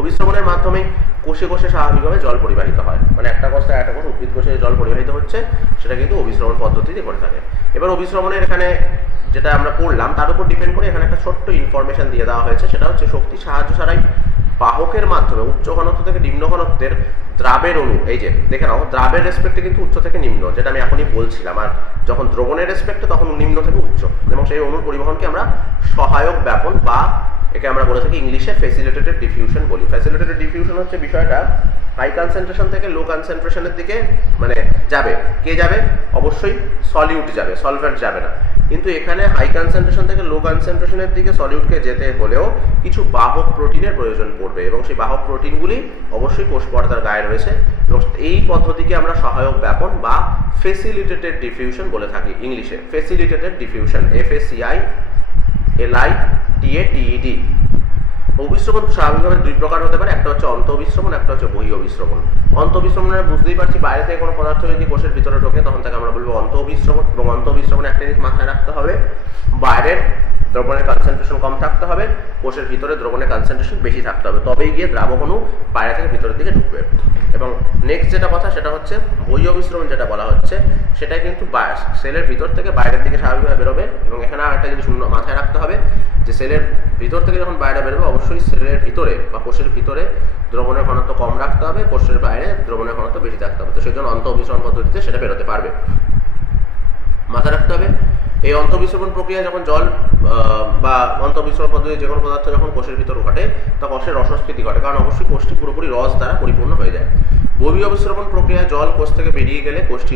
অভিস্রবণের মাধ্যমে কোষে কোষে স্বাভাবিকভাবে জল পরিবাহিত হয়, মানে একটা কোষ থেকে একটা কোষ উদ্ভিদ কোষে জল পরিবাহিত হচ্ছে সেটা কিন্তু অভিস্রবণ পদ্ধতিতে করে থাকে। এবার অভিস্রবণের এখানে যেটা আমরা পড়লাম তার উপর ডিপেন্ড করে এখানে একটা ছোট্ট ইনফরমেশন দিয়ে দেওয়া হয়েছে, সেটা হচ্ছে শক্তি সাহায্য ছাড়াই বাহকের মাধ্যমে উচ্চ ঘনত্ব থেকে নিম্ন ঘনত্বের দ্রাবের অণু, এই যে দেখে নাও দ্রাবের রেসপেক্টে কিন্তু উচ্চ থেকে নিম্ন, যেটা আমি এখনই বলছিলাম, আর যখন দ্রবণের রেসপেক্টে তখন নিম্ন থেকে উচ্চ, এবং সেই অণুর পরিবহনকে আমরা সহায়ক ব্যাপন বা একে আমরা বলে থাকি ইংলিশে ফ্যাসিলিটেটেড ডিফিউশন বলি। ফ্যাসিলিটেটেড ডিফিউশন হচ্ছে বিষয়টা হাই কনসেন্ট্রেশন থেকে লো কনসেন্ট্রেশনের দিকে মানে যাবে। কে যাবে? অবশ্যই সলিউট যাবে, সলভেন্ট যাবে না। কিন্তু এখানে হাই কনসেন্ট্রেশন থেকে লো কনসেন্ট্রেশনের দিকে সলিউটকে যেতে হলেও কিছু বাহক প্রোটিনের প্রয়োজন পড়বে, এবং সেই বাহক প্রোটিনগুলি অবশ্যই কোষ পর্দার গায়ে রয়েছে, এবং এই পদ্ধতিকে আমরা সহায়ক ব্যাপন বা ফ্যাসিলিটেটেড ডিফিউশন বলে থাকি ইংলিশে। Facilitated diffusion, FACILITATED। অভিস্রবণ স্বাভাবিকভাবে দুই প্রকার হতে পারে, একটা হচ্ছে অন্ত অভিস্রবণ, একটা হচ্ছে বহি অভিস্রবণ। অন্ত অভিস্রবণ আমরা বুঝতেই পারছি বাইরে থেকে কোনো পদার্থ যদি কোষের ভিতরে ঢোকে তখন তাকে আমরা বলবো অন্ত অভিস্রবণ। এবং অন্ত অভিস্রবণে একটা জিনিস মাথায় রাখতে হবে, বাইরের দ্রবণের কনসেন্ট্রেশন কম থাকতে হবে, কোষের ভিতরে দ্রবণের কনসেন্ট্রেশন বেশি থাকতে হবে, তবেই গিয়ে দ্রাবক অণু বাইরে থেকে ভিতরের দিকে ঢুকবে। এবং নেক্সট যেটা কথা সেটা হচ্ছে বহি অভিস্রবণ, যেটা বলা হচ্ছে সেটা কিন্তু সেলের ভিতর থেকে বাইরের দিকে স্বাভাবিকভাবে বেরোবে। এবং এখানে একটা জিনিস মাথায় রাখতে হবে যে সেলের ভিতর থেকে যখন বাইরে বেরোবে অবশ্যই সেলের ভিতরে বা কোষের ভিতরে দ্রবণের ঘনত্ব কম রাখতে হবে, কোষের বাইরে দ্রবণের ঘনত্ব বেশি থাকতে হবে। তো সেই জন্য অন্ত অভিস্রবণ পদ্ধতিতে সেটা বেরোতে পারবে। মাথায় রাখতে হবে এই অন্তঃবিস্রবণ প্রক্রিয়া যখন জল বা অন্তঃবিস্রবণ পদ্ধতি যে কোনো পদার্থ যখন কোষের ভিতর ঘটে তা কোষের রসস্ফীতি ঘটে, কারণ অবশ্যই কোষটি পুরোপুরি রস দ্বারা পরিপূর্ণ হয়ে যায়। বহি অভিস্রবণ প্রক্রিয়ায় জল কোষ থেকে বেরিয়ে গেলে কোষটি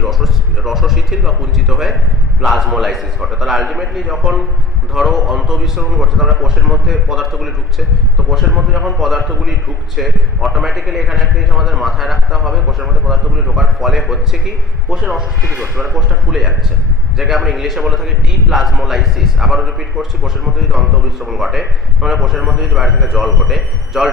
রসশিথিল বা কুঞ্চিত হয়ে প্লাজমোলাইসিস ঘটে। তাহলে আলটিমেটলি যখন ধরো অন্তঃবিস্রবণ ঘটছে তাহলে কোষের মধ্যে পদার্থগুলি ঢুকছে, তো কোষের মধ্যে যখন পদার্থগুলি ঢুকছে অটোমেটিক্যালি এখানে একটা জিনিস আমাদের মাথায় রাখতে হবে, কোষের মধ্যে পদার্থগুলি ঢোকার ফলে হচ্ছে কি কোষের রসস্থিতি ঘটছে, মানে কোষটা ফুলে যাচ্ছে, যেটাকে আমরা ইংলিশে বলে থাকি ডিপ্লাজমোলাইসিস। আবারও রিপিট করছি, কোষের মধ্যে যদি অন্তঃবিস্রবণ ঘটে মানে কোষের মধ্যে যদি বাইরে থেকে জল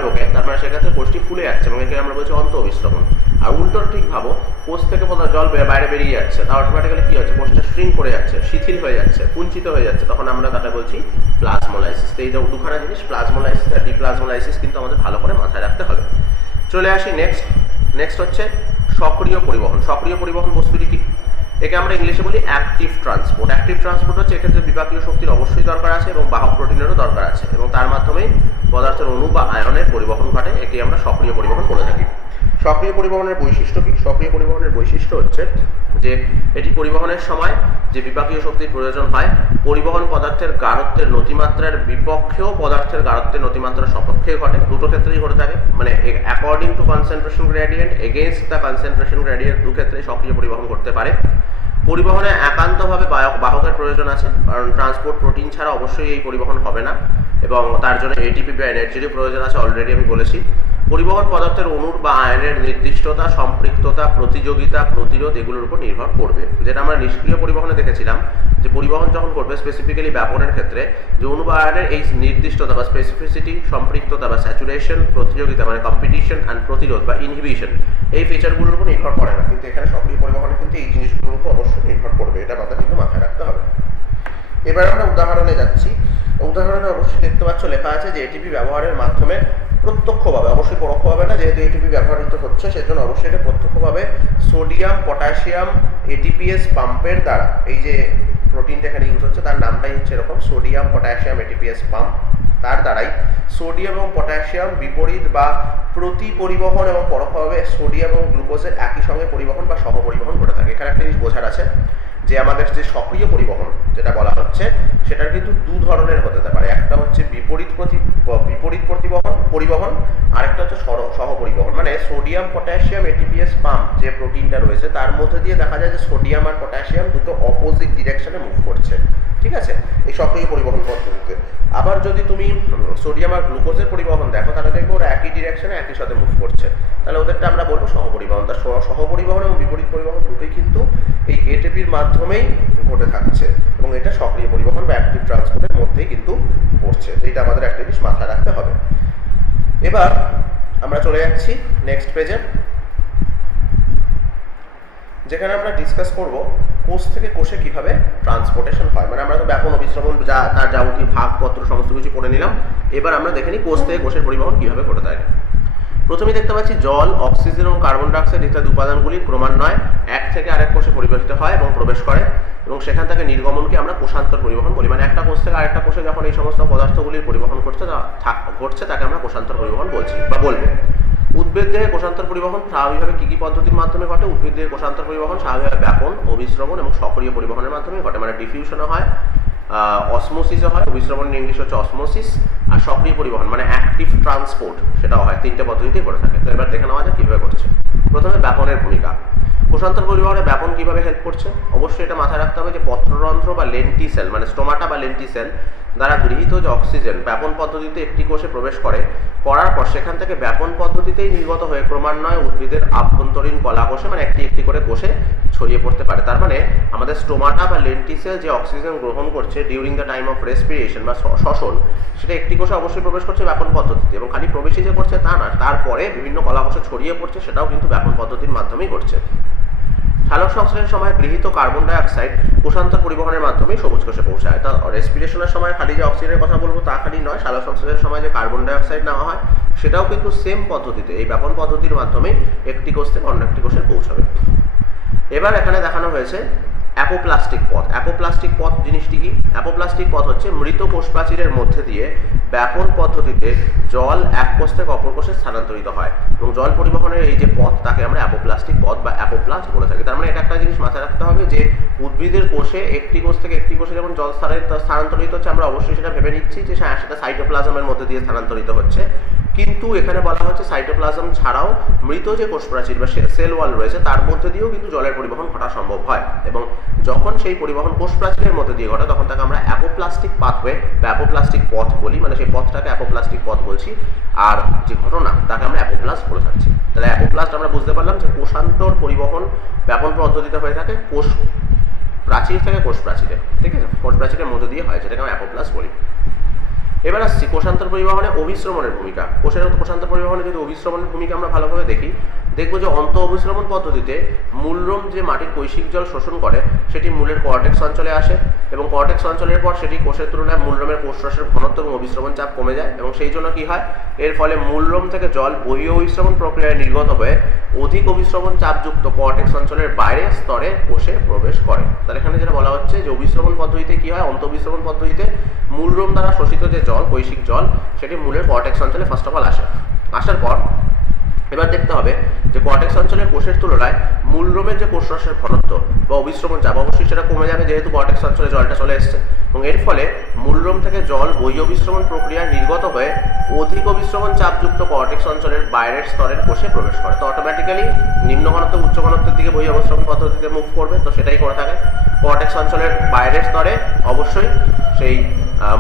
ঢোকে তার মানে সেক্ষেত্রে কোষটি ফুলে যাচ্ছে, এবং একে আমরা বলছি অন্তঃবিস্রবণ। আর উল্টো ঠিক ভাবো, কোষ থেকে জল বাইরে বেরিয়ে যাচ্ছে, তা অটোমেটিক্যালি কি হচ্ছে কোষটা শ্রিঙ্ক করে যাচ্ছে, শিথিল হয়ে যাচ্ছে, কুঞ্চিত হয়ে যাচ্ছে, তখন আমরা তাকে বলছি প্লাজমোলাইসিস। তো এই যে দুখানা জিনিস প্লাজমোলাইসিস আর ডিপ্লাজমোলাইসিস কিন্তু আমাদের ভালো করে মাথায় রাখতে হবে। চলে আসি নেক্সট হচ্ছে সক্রিয় পরিবহন। সক্রিয় পরিবহন বস্তুটি কি? একে আমরা ইংলিশে বলি অ্যাক্টিভ ট্রান্সপোর্ট। অ্যাক্টিভ ট্রান্সপোর্ট হচ্ছে এক্ষেত্রে বিপাকীয় শক্তির অবশ্যই দরকার আছে এবং বাহক প্রোটিনেরও দরকার আছে, এবং তার মাধ্যমেই পদার্থের অণু বা আয়নের পরিবহন ঘটে। একে আমরা সক্রিয় পরিবহন বলে থাকি। সক্রিয় পরিবহনের বৈশিষ্ট্য কি? সক্রিয় পরিবহনের বৈশিষ্ট্য হচ্ছে যে এটি পরিবহনের সময় যে বিপাকীয় শক্তির প্রয়োজন হয় পরিবহন পদার্থের গাঢ়ত্বের নতিমাত্রার বিপক্ষেও পদার্থের গাঢ়ত্বের নতিমাত্রার সপক্ষে ঘটে, দুটো ক্ষেত্রেই ঘটে থাকে, মানে according to concentration gradient against the concentration gradient, দু ক্ষেত্রেই সক্রিয় পরিবহন করতে পারে। পরিবহনে একান্তভাবে বাহকের প্রয়োজন আছে, কারণ ট্রান্সপোর্ট প্রোটিন ছাড়া অবশ্যই এই পরিবহন হবে না, এবং তার জন্য এটিপি বা এনার্জিরও প্রয়োজন আছে, অলরেডি আমি বলেছি। পরিবহন পদার্থের অণুর বা আয়নের নির্দিষ্টতা, সম্পৃক্ততা, প্রতিযোগিতা, প্রতিরোধ এগুলোর উপর নির্ভর করবে। যেটা আমরা নিষ্ক্রিয় পরিবহনে দেখেছিলাম যে পরিবহন যখন করবে স্পেসিফিক্যালি ব্যাপনের ক্ষেত্রে যে অণু বা আয়নের এই নির্দিষ্টতা বা স্পেসিফিসিটি, সম্পৃক্ততা বা স্যাচুরেশন, প্রতিযোগিতা মানে কম্পিটিশন অ্যান্ড প্রতিরোধ বা ইনহিবিশন এই ফিচারগুলোর উপর নির্ভর করে না, কিন্তু এখানে সক্রিয় পরিবহনে কিন্তু এই জিনিসগুলোর উপর অবশ্যই নির্ভর করবে, এটা আমাদের কিন্তু মাথায় রাখতে হবে। এবার আমরা উদাহরণে যাচ্ছি। উদাহরণে অবশ্যই দেখতে পাচ্ছ লেখা আছে যে এটিপি ব্যবহারের মাধ্যমে প্রত্যক্ষভাবে, অবশ্যই পরোক্ষভাবে না, যেহেতু এটিপি ব্যবহৃত হচ্ছে সেজন্য অবশ্যই এটা প্রত্যক্ষভাবে সোডিয়াম পটাশিয়াম এটিপিএস পাম্পের দ্বারা, এই যে প্রোটিনটা এখানে ইউজ হচ্ছে তার নামটাই হচ্ছে এরকম সোডিয়াম পটাশিয়াম এটিপিএস পাম্প, তার দ্বারাই সোডিয়াম এবং পটাশিয়াম বিপরীত বা প্রতি পরিবহন এবং পরোক্ষভাবে সোডিয়াম এবং গ্লুকোজের একই সঙ্গে পরিবহন বা সহপরিবহন ঘটে থাকে। এখানে একটা জিনিস বোঝার আছে যে আমাদের যে সক্রিয় পরিবহন যেটা বলা হচ্ছে সেটার কিন্তু দু ধরনের হতে পারে। একটা হচ্ছে বিপরীত পরিবহন, আরেকটা হচ্ছে সহপরিবহন। মানে সোডিয়াম পটাশিয়াম এটিপিএস পাম্প যে প্রোটিনটা রয়েছে তার মধ্যে দিয়ে দেখা যায় যে সোডিয়াম আর পটাশিয়াম দুটো অপোজিট ডিরেকশনে মুভ করছে, ঠিক আছে, এই সক্রিয় পরিবহন পদ্ধতিতে। আবার যদি তুমি সোডিয়াম আর গ্লুকোজের পরিবহন দেখো তাহলে দেখবো ওরা একই ডিরেকশনে একই সাথে মুভ করছে, তাহলে ওদেরটা আমরা বলবো সহপরিবহন। তার সহপরিবহন এবং বিপরীত পরিবহন দুটোই কিন্তু এই এটিপির মাধ্যমেই ঘটে থাকছে এবং এটা সক্রিয় পরিবহন বা অ্যাক্টিভ ট্রান্সপোর্টের মধ্যেই কিন্তু পড়ছে। এটা আমাদের একটা জিনিস মাথায় রাখতে হবে। এবার আমরা চলে যাচ্ছি নেক্সট পেজে, যেখানে আমরা ডিসকাস করব কোষ থেকে কোষে কিভাবে ট্রান্সপোর্টেশন হয়। মানে আমরা তো ব্যাপন অভিস্রবণ যা তার যাবতীয় ভাগপত্র সমস্ত কিছু পড়ে নিলাম। এবার আমরা দেখে নিই কোষ থেকে কোষের পরিবহন কিভাবে ঘটে থাকে। প্রথমেই দেখতে পাচ্ছি জল, অক্সিজেন এবং কার্বন ডাইঅক্সাইড ইত্যাদি উপাদানগুলি ক্রমান্বয়ে এক থেকে আরেক কোষে পরিবেশিত হয় এবং প্রবেশ করে এবং সেখান থেকে নির্গমনকে আমরা কোষান্তর পরিবহন বলি। মানে একটা কোষ থেকে আরেকটা কোষে যখন এই সমস্ত পদার্থগুলির পরিবহন ঘটছে তাকে আমরা কোষান্তর পরিবহন বলছি বা বলবো। উদ্ভিদ দেহে কোষান্তর পরিবহন স্বাভাবিকভাবে কী কী পদ্ধতির মাধ্যমে ঘটে? উদ্ভিদ দেহে কোষান্তর পরিবহন স্বাভাবিকভাবে ব্যাপন, অভিস্রবণ এবং সক্রিয় পরিবহনের মাধ্যমে ঘটে। মানে ডিফিউশনও হয়, অসমোসিসও হয়। অভিস্রবণের ইংলিশ হচ্ছে অসমোসিস, আর সক্রিয় পরিবহন মানে অ্যাক্টিভ ট্রান্সপোর্ট সেটাও হয়। তিনটে পদ্ধতিতেই করে থাকে। তো এবার দেখে নেওয়া যায় কীভাবে ঘটছে। প্রথমে ব্যাপনের ভূমিকা। কোষান্তর পরিবহনে ব্যাপন কিভাবে হেল্প করছে? অবশ্যই এটা মাথায় রাখতে হবে যে পত্ররন্ধ্র বা লেন্টিসেল মানে স্টোমাটা বা লেন্টিসেল দ্বারা গৃহীত যে অক্সিজেন ব্যাপন পদ্ধতিতে একটি কোষে প্রবেশ করার পর সেখান থেকে ব্যাপন পদ্ধতিতেই নির্গত হয়ে ক্রমান্বয়ে উদ্ভিদের আভ্যন্তরীণ কলাকোষে মানে একটি করে কোষে ছড়িয়ে পড়তে পারে। তার মানে আমাদের স্টোমাটা বা লেন্টিসেল যে অক্সিজেন গ্রহণ করছে during the time of respiration বা শ্বসন, সেটা একটি কোষে অবশ্যই প্রবেশ করছে ব্যাপন পদ্ধতিতে, এবং খালি প্রবেশই যে করছে তা না, তারপরে বিভিন্ন কলাকোষে ছড়িয়ে পড়ছে সেটাও কিন্তু ব্যাপন পদ্ধতির মাধ্যমেই ঘটছে। সালোক সংশ্লেষের সময় গৃহীত কার্বন ডাইঅক্সাইড কোষান্তর পরিবহনের মাধ্যমেই সবুজ কোষে পৌঁছায়। তা রেসপিরেশনের সময় খালি যে অক্সিজেনের কথা বলবো তা খালি নয়, সালোক সংশ্লেষের সময় যে কার্বন ডাইঅক্সাইড নেওয়া হয় সেটাও কিন্তু সেম পদ্ধতিতে এই ব্যাপন পদ্ধতির মাধ্যমে একটি কোষ থেকে অন্য একটি কোষে পৌঁছাবে। এবার এখানে দেখানো হয়েছে অ্যাপোপ্লাস্টিক পথ। অ্যাপোপ্লাস্টিক পথ জিনিসটি কি? অ্যাপোপ্লাস্টিক পথ হচ্ছে মৃত কোষ প্রাচীরের মধ্যে দিয়ে ব্যাপন পদ্ধতিতে জল এক কোষ থেকে অপর কোষে স্থানান্তরিত হয় এবং জল পরিবহনের এই যে পথ তাকে আমরা অ্যাপোপ্লাস্টিক পথ বা অ্যাপোপ্লাস্ট বলে থাকি। তার মানে এটা একটা জিনিস মাথায় রাখতে হবে যে উদ্ভিদের কোষে একটি কোষ থেকে একটি কোষে যেমন জল স্থানান্তরিত হচ্ছে, আমরা অবশ্যই সেটা ভেবে নিচ্ছি যে সেটা সাইটোপ্লাজমের মধ্যে দিয়ে স্থানান্তরিত হচ্ছে, কিন্তু এখানে বলা হচ্ছে সাইটোপ্লাজম ছাড়াও মৃত যে কোষ প্রাচীর বা সেল ওয়াল রয়েছে তার মধ্যে দিয়েও কিন্তু জলের পরিবহন ঘটা সম্ভব হয়, এবং যখন সেই পরিবহন কোষ প্রাচীরের মধ্যে দিয়ে ঘটে তখন তাকে আমরা অ্যাপোপ্লাস্টিক পাথওয়ে বা অ্যাপোপ্লাস্টিক পথ বলি। মানে সেই পথটাকে অ্যাপোপ্লাস্টিক পথ বলছি, আর যে ঘটনা তাকে আমরা অ্যাপোপ্লাস্ট বলে থাকছি। তাহলে অ্যাপোপ্লাস্ট আমরা বুঝতে পারলাম যে কোষান্তর পরিবহন ব্যাপন পদ্ধতিতে হয়ে থাকে কোষ প্রাচীর থেকে কোষ প্রাচীরে, ঠিক আছে, কোষ প্রাচীরের মধ্যে দিয়ে হয়, যেটাকে আমরা অ্যাপোপ্লাস্ট বলি। এবার আসছি কোষান্তর পরিবহনে অভিস্রবণের ভূমিকা। কোষান্তর পরিবহনে যদি অভিস্রবণের ভূমিকা আমরা ভালোভাবে দেখবো যে অন্ত অভিস্রবণ পদ্ধতিতে মূলরোম যে মাটির কৈশিক জল শোষণ করে সেটি মূলের কর্টেক্স অঞ্চলে আসে এবং কর্টেক্স অঞ্চলের পর সেটি কোষের তুলনায় মূলরোমের কোষরসের ঘনত্ব এবং অভিস্রবণ চাপ কমে যায় এবং সেই জন্য কি হয়, এর ফলে মূলরোম থেকে জল বহিঃ অভিস্রবণ প্রক্রিয়ায় নির্গত হয়ে অধিক অভিস্রবণ চাপযুক্ত কর্টেক্স অঞ্চলের বাইরের স্তরে কোষে প্রবেশ করে। তাহলে এখানে যেটা বলা হচ্ছে যে অভিস্রবণ পদ্ধতিতে কি হয়, অন্ত অভিস্রবণ পদ্ধতিতে মূলরোম দ্বারা শোষিত যে জল কৈশিক জল সেটি মূলের কর্টেক্স অঞ্চলে ফার্স্ট অফ অল আসার পর এবার দেখতে হবে যে কর্টেক্স অঞ্চলের কোষের তুলনায় মূলরোমের যে কোষরসের ঘনত্ব বা অভিস্রবণ চাপ অবশ্যই সেটা কমে যাবে যেহেতু কর্টেক্স অঞ্চলে জলটা চলে এসছে, এবং এর ফলে মূলরোম থেকে জল বহিঃ অভিস্রবণ প্রক্রিয়ায় নির্গত হয়ে অধিক অভিস্রবণ চাপযুক্ত কর্টেক্স অঞ্চলের বাইরের স্তরের কোষে প্রবেশ করে। তো অটোমেটিক্যালি নিম্ন ঘনত্ব উচ্চ ঘনত্বের দিকে বহিঃ অভিস্রবণ পদ্ধতিতে মুভ করবে, তো সেটাই করে থাকে। কর্টেক্স অঞ্চলের বাইরের স্তরে অবশ্যই সেই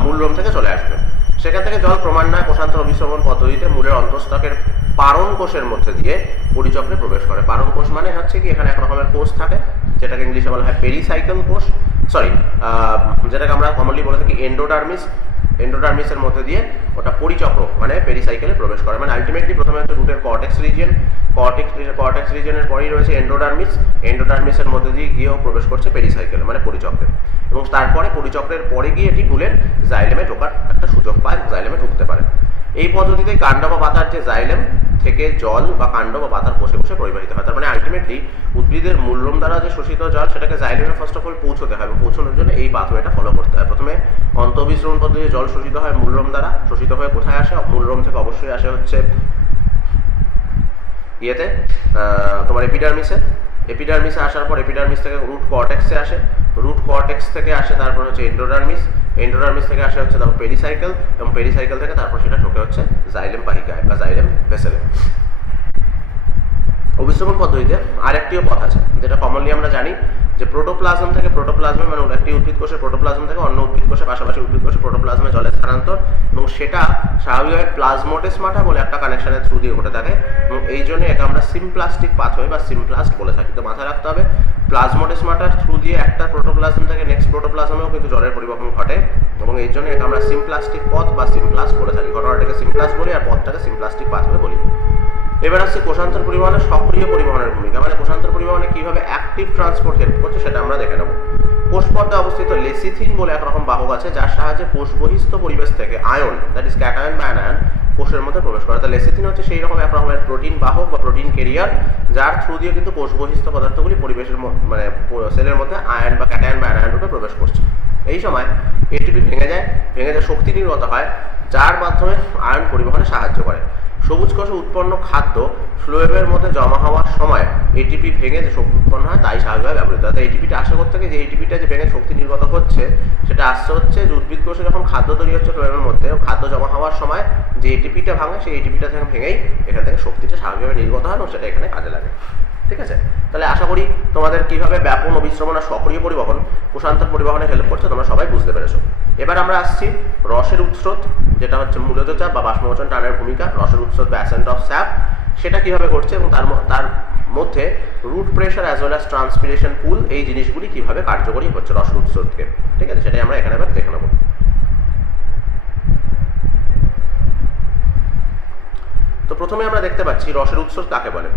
মূলরোম থেকে চলে আসবে, সেখান থেকে জল ক্রমান্বয়ে কোষান্তর অভিস্রবণ পদ্ধতিতে মূলের অন্তঃস্থকের পারণ কোষের মধ্যে দিয়ে পরিচক্রে প্রবেশ করে। পারণ কোষ মানে হচ্ছে কি, এখানে এক রকমের কোষ থাকে যেটাকে ইংলিশে বলা হয় পেরিসাইকেল কোষ, যেটাকে আমরা কমনলি বলে থাকি এন্ডোডার্মিসের মধ্যে দিয়ে ওটা পরিচক্র মানে পেরিসাইকেলে প্রবেশ করে। মানে আলটিমেটলি প্রথমে হচ্ছে রুটের কর্টেক্স রিজিয়নের পরেই রয়েছে এন্ডোডার্মিসের মধ্যে দিয়ে গিয়েও প্রবেশ করছে পেরিসাইকেলে মানে পরিচক্রে, এবং তারপরে পরিচক্রের পরে গিয়ে এটি মূলের জাইলেমে ঢোকার একটা সুযোগ পায়, জাইলেমে ঢুকতে পারে। এই পদ্ধতিতে কাণ্ড বা পাতার যে জাইলেম থেকে জল বা কাণ্ড বা পাতার কোষে কোষে পরিবাহিত হয়। তার মানে আলটিমেটলি উদ্ভিদের মূলরোম দ্বারা যে শোষিত জল সেটাকে জাইলেমে ফার্স্ট অফ অল পৌঁছতে হয় এবং পৌঁছানোর জন্য এই পাথওয়েটা ফলো করতে হয়। প্রথমে অন্তঃবিস্রবণ পদ্ধতিতে জল শোষিত হয় মূলরোম দ্বারা, শোষিত হয়ে কোথায় আসে? মূলরোম থেকে অবশ্যই আসে হচ্ছে ইয়েতে তোমার এপিডার্মিসে। এপিডার্মিসে আসার পর এপিডার্মিস থেকে রুট কর্টেক্সে আসে, রুট কর্টেক্স থেকে আসে তারপর হচ্ছে এন্ডোডার্মিস, এন্ডোডার্মিস থেকে আসে হচ্ছে তারপর পেরিসাইকেল, এবং পেরিসাইকেল থেকে তারপর সেটা ঢোকে হচ্ছে জাইলেম বাহিকায় বা জাইলেম ভেসেলে। অভিস্রবণ পদ্ধতিতে আরেকটিও পথ আছে যেটা কমনলি আমরা জানি যে প্রোটোপ্লাজম থেকে প্রোটোপ্লাজমে, মানে একটি উদ্ভিদ কোষের প্রোটোপ্লাজম থেকে অন্য উদ্ভিদ কোষে, পাশাপাশি উদ্ভিদ কোষে প্রোটোপ্লাজমে জলের স্থানান্তর, এবং সেটা স্বাভাবিকভাবে প্লাজমোডেসমাটা বলে একটা কানেকশনের থ্রু দিয়ে ঘটে থাকে, এবং এই জন্য একে আমরা সিমপ্লাস্টিক পাথওয়ে বা সিমপ্লাস্ট বলে থাকি। তো মাথায় রাখতে হবে প্লাজমোডেসমাটার থ্রু দিয়ে একটা প্রোটোপ্লাজম থেকে নেক্সট প্রোটোপ্লাজমেও কিন্তু জলের পরিবহন ঘটে, এবং এই জন্য একে আমরা সিমপ্লাস্টিক পথ বা সিমপ্লাস্ট বলে থাকি। ঘটনাটাকে সিমপ্লাস্ট বলি আর পথটাকে সিমপ্লাস্টিক পাথওয়ে বলি। এবার আসছে কোষান্তর পরিবহনে সক্রিয় পরিবহনের ভূমিকা, মানে কোষান্তর পরিবহনে কিভাবে অ্যাক্টিভ ট্রান্সপোর্ট হেল্প করছে সেটা আমরা দেখে নেব। কোষপর্দায় অবস্থিত লেসিথিন বলে একরকম বাহক আছে যার সাহায্যে কোষ বহিস্থ পরিবেশ থেকে আয়ন, দ্যাট ইজ ক্যাটায়ন বা অ্যানায়ন, কোষের মধ্যে প্রবেশ করে। তো লেসিথিন হচ্ছে সেই রকম এক রকমের প্রোটিন বাহক বা প্রোটিন ক্যারিয়ার যার থ্রু দিয়ে কিন্তু কোষ বহিস্থ পদার্থগুলি পরিবেশের মানে সেলের মধ্যে আয়ন বা ক্যাটায়ন বা অ্যানায়ন রূপে প্রবেশ করছে। এই সময় এটিপি ভেঙে যায় শক্তি নির্গত হয় যার মাধ্যমে আয়ন পরিবহনে সাহায্য করে। সবুজ কোষে উৎপন্ন খাদ্য ফ্লোয়েমের মধ্যে জমা হওয়ার সময় এটিপি ভেঙে যে শক্তি উৎপন্ন হয় তাই স্বাভাবিকভাবে ব্যবহৃত হয়। তাই এটিপিটা আসা করতে থেকে যে এটিপিটা যে ভেঙে শক্তি নির্গত হচ্ছে সেটা আসছে হচ্ছে যে উদ্ভিদ কোষে যখন খাদ্য তৈরি হচ্ছে ফ্লোয়েমের মধ্যে, খাদ্য জমা হওয়ার সময় যে এটিপিটা ভাঙে সেই এটিপিটা থেকে ভেঙেই এখান থেকে শক্তিটা স্বাভাবিকভাবে নির্গত হয় এবং সেটা এখানে কাজে লাগে। ঠিক আছে, তাহলে আশা করি তোমাদের কিভাবে ব্যাপন অভিস্রবণ আর সক্রিয় পরিবহন কোষান্তর পরিবহনে হেল্প করছে তোমরা সবাই বুঝতে পেরেছো। এবার আমরা আসছি রসের উৎস্রোত, যেটা হচ্ছে মূলজ চাপ বা বাষ্পমোচন টানের ভূমিকা। রসের উৎস্রোত বা অ্যাসেন্ট অফ স্যাপ সেটা কিভাবে ঘটছে এবং তার মধ্যে root pressure as well as transpiration pull, এই জিনিসগুলি কিভাবে কার্যকরী হচ্ছে রসের উৎস্রোতকে। ঠিক আছে, সেটাই আমরা এখানে এবার দেখে নেব। তো প্রথমে আমরা দেখতে পাচ্ছি রসের উৎস্রোত কাকে বলে।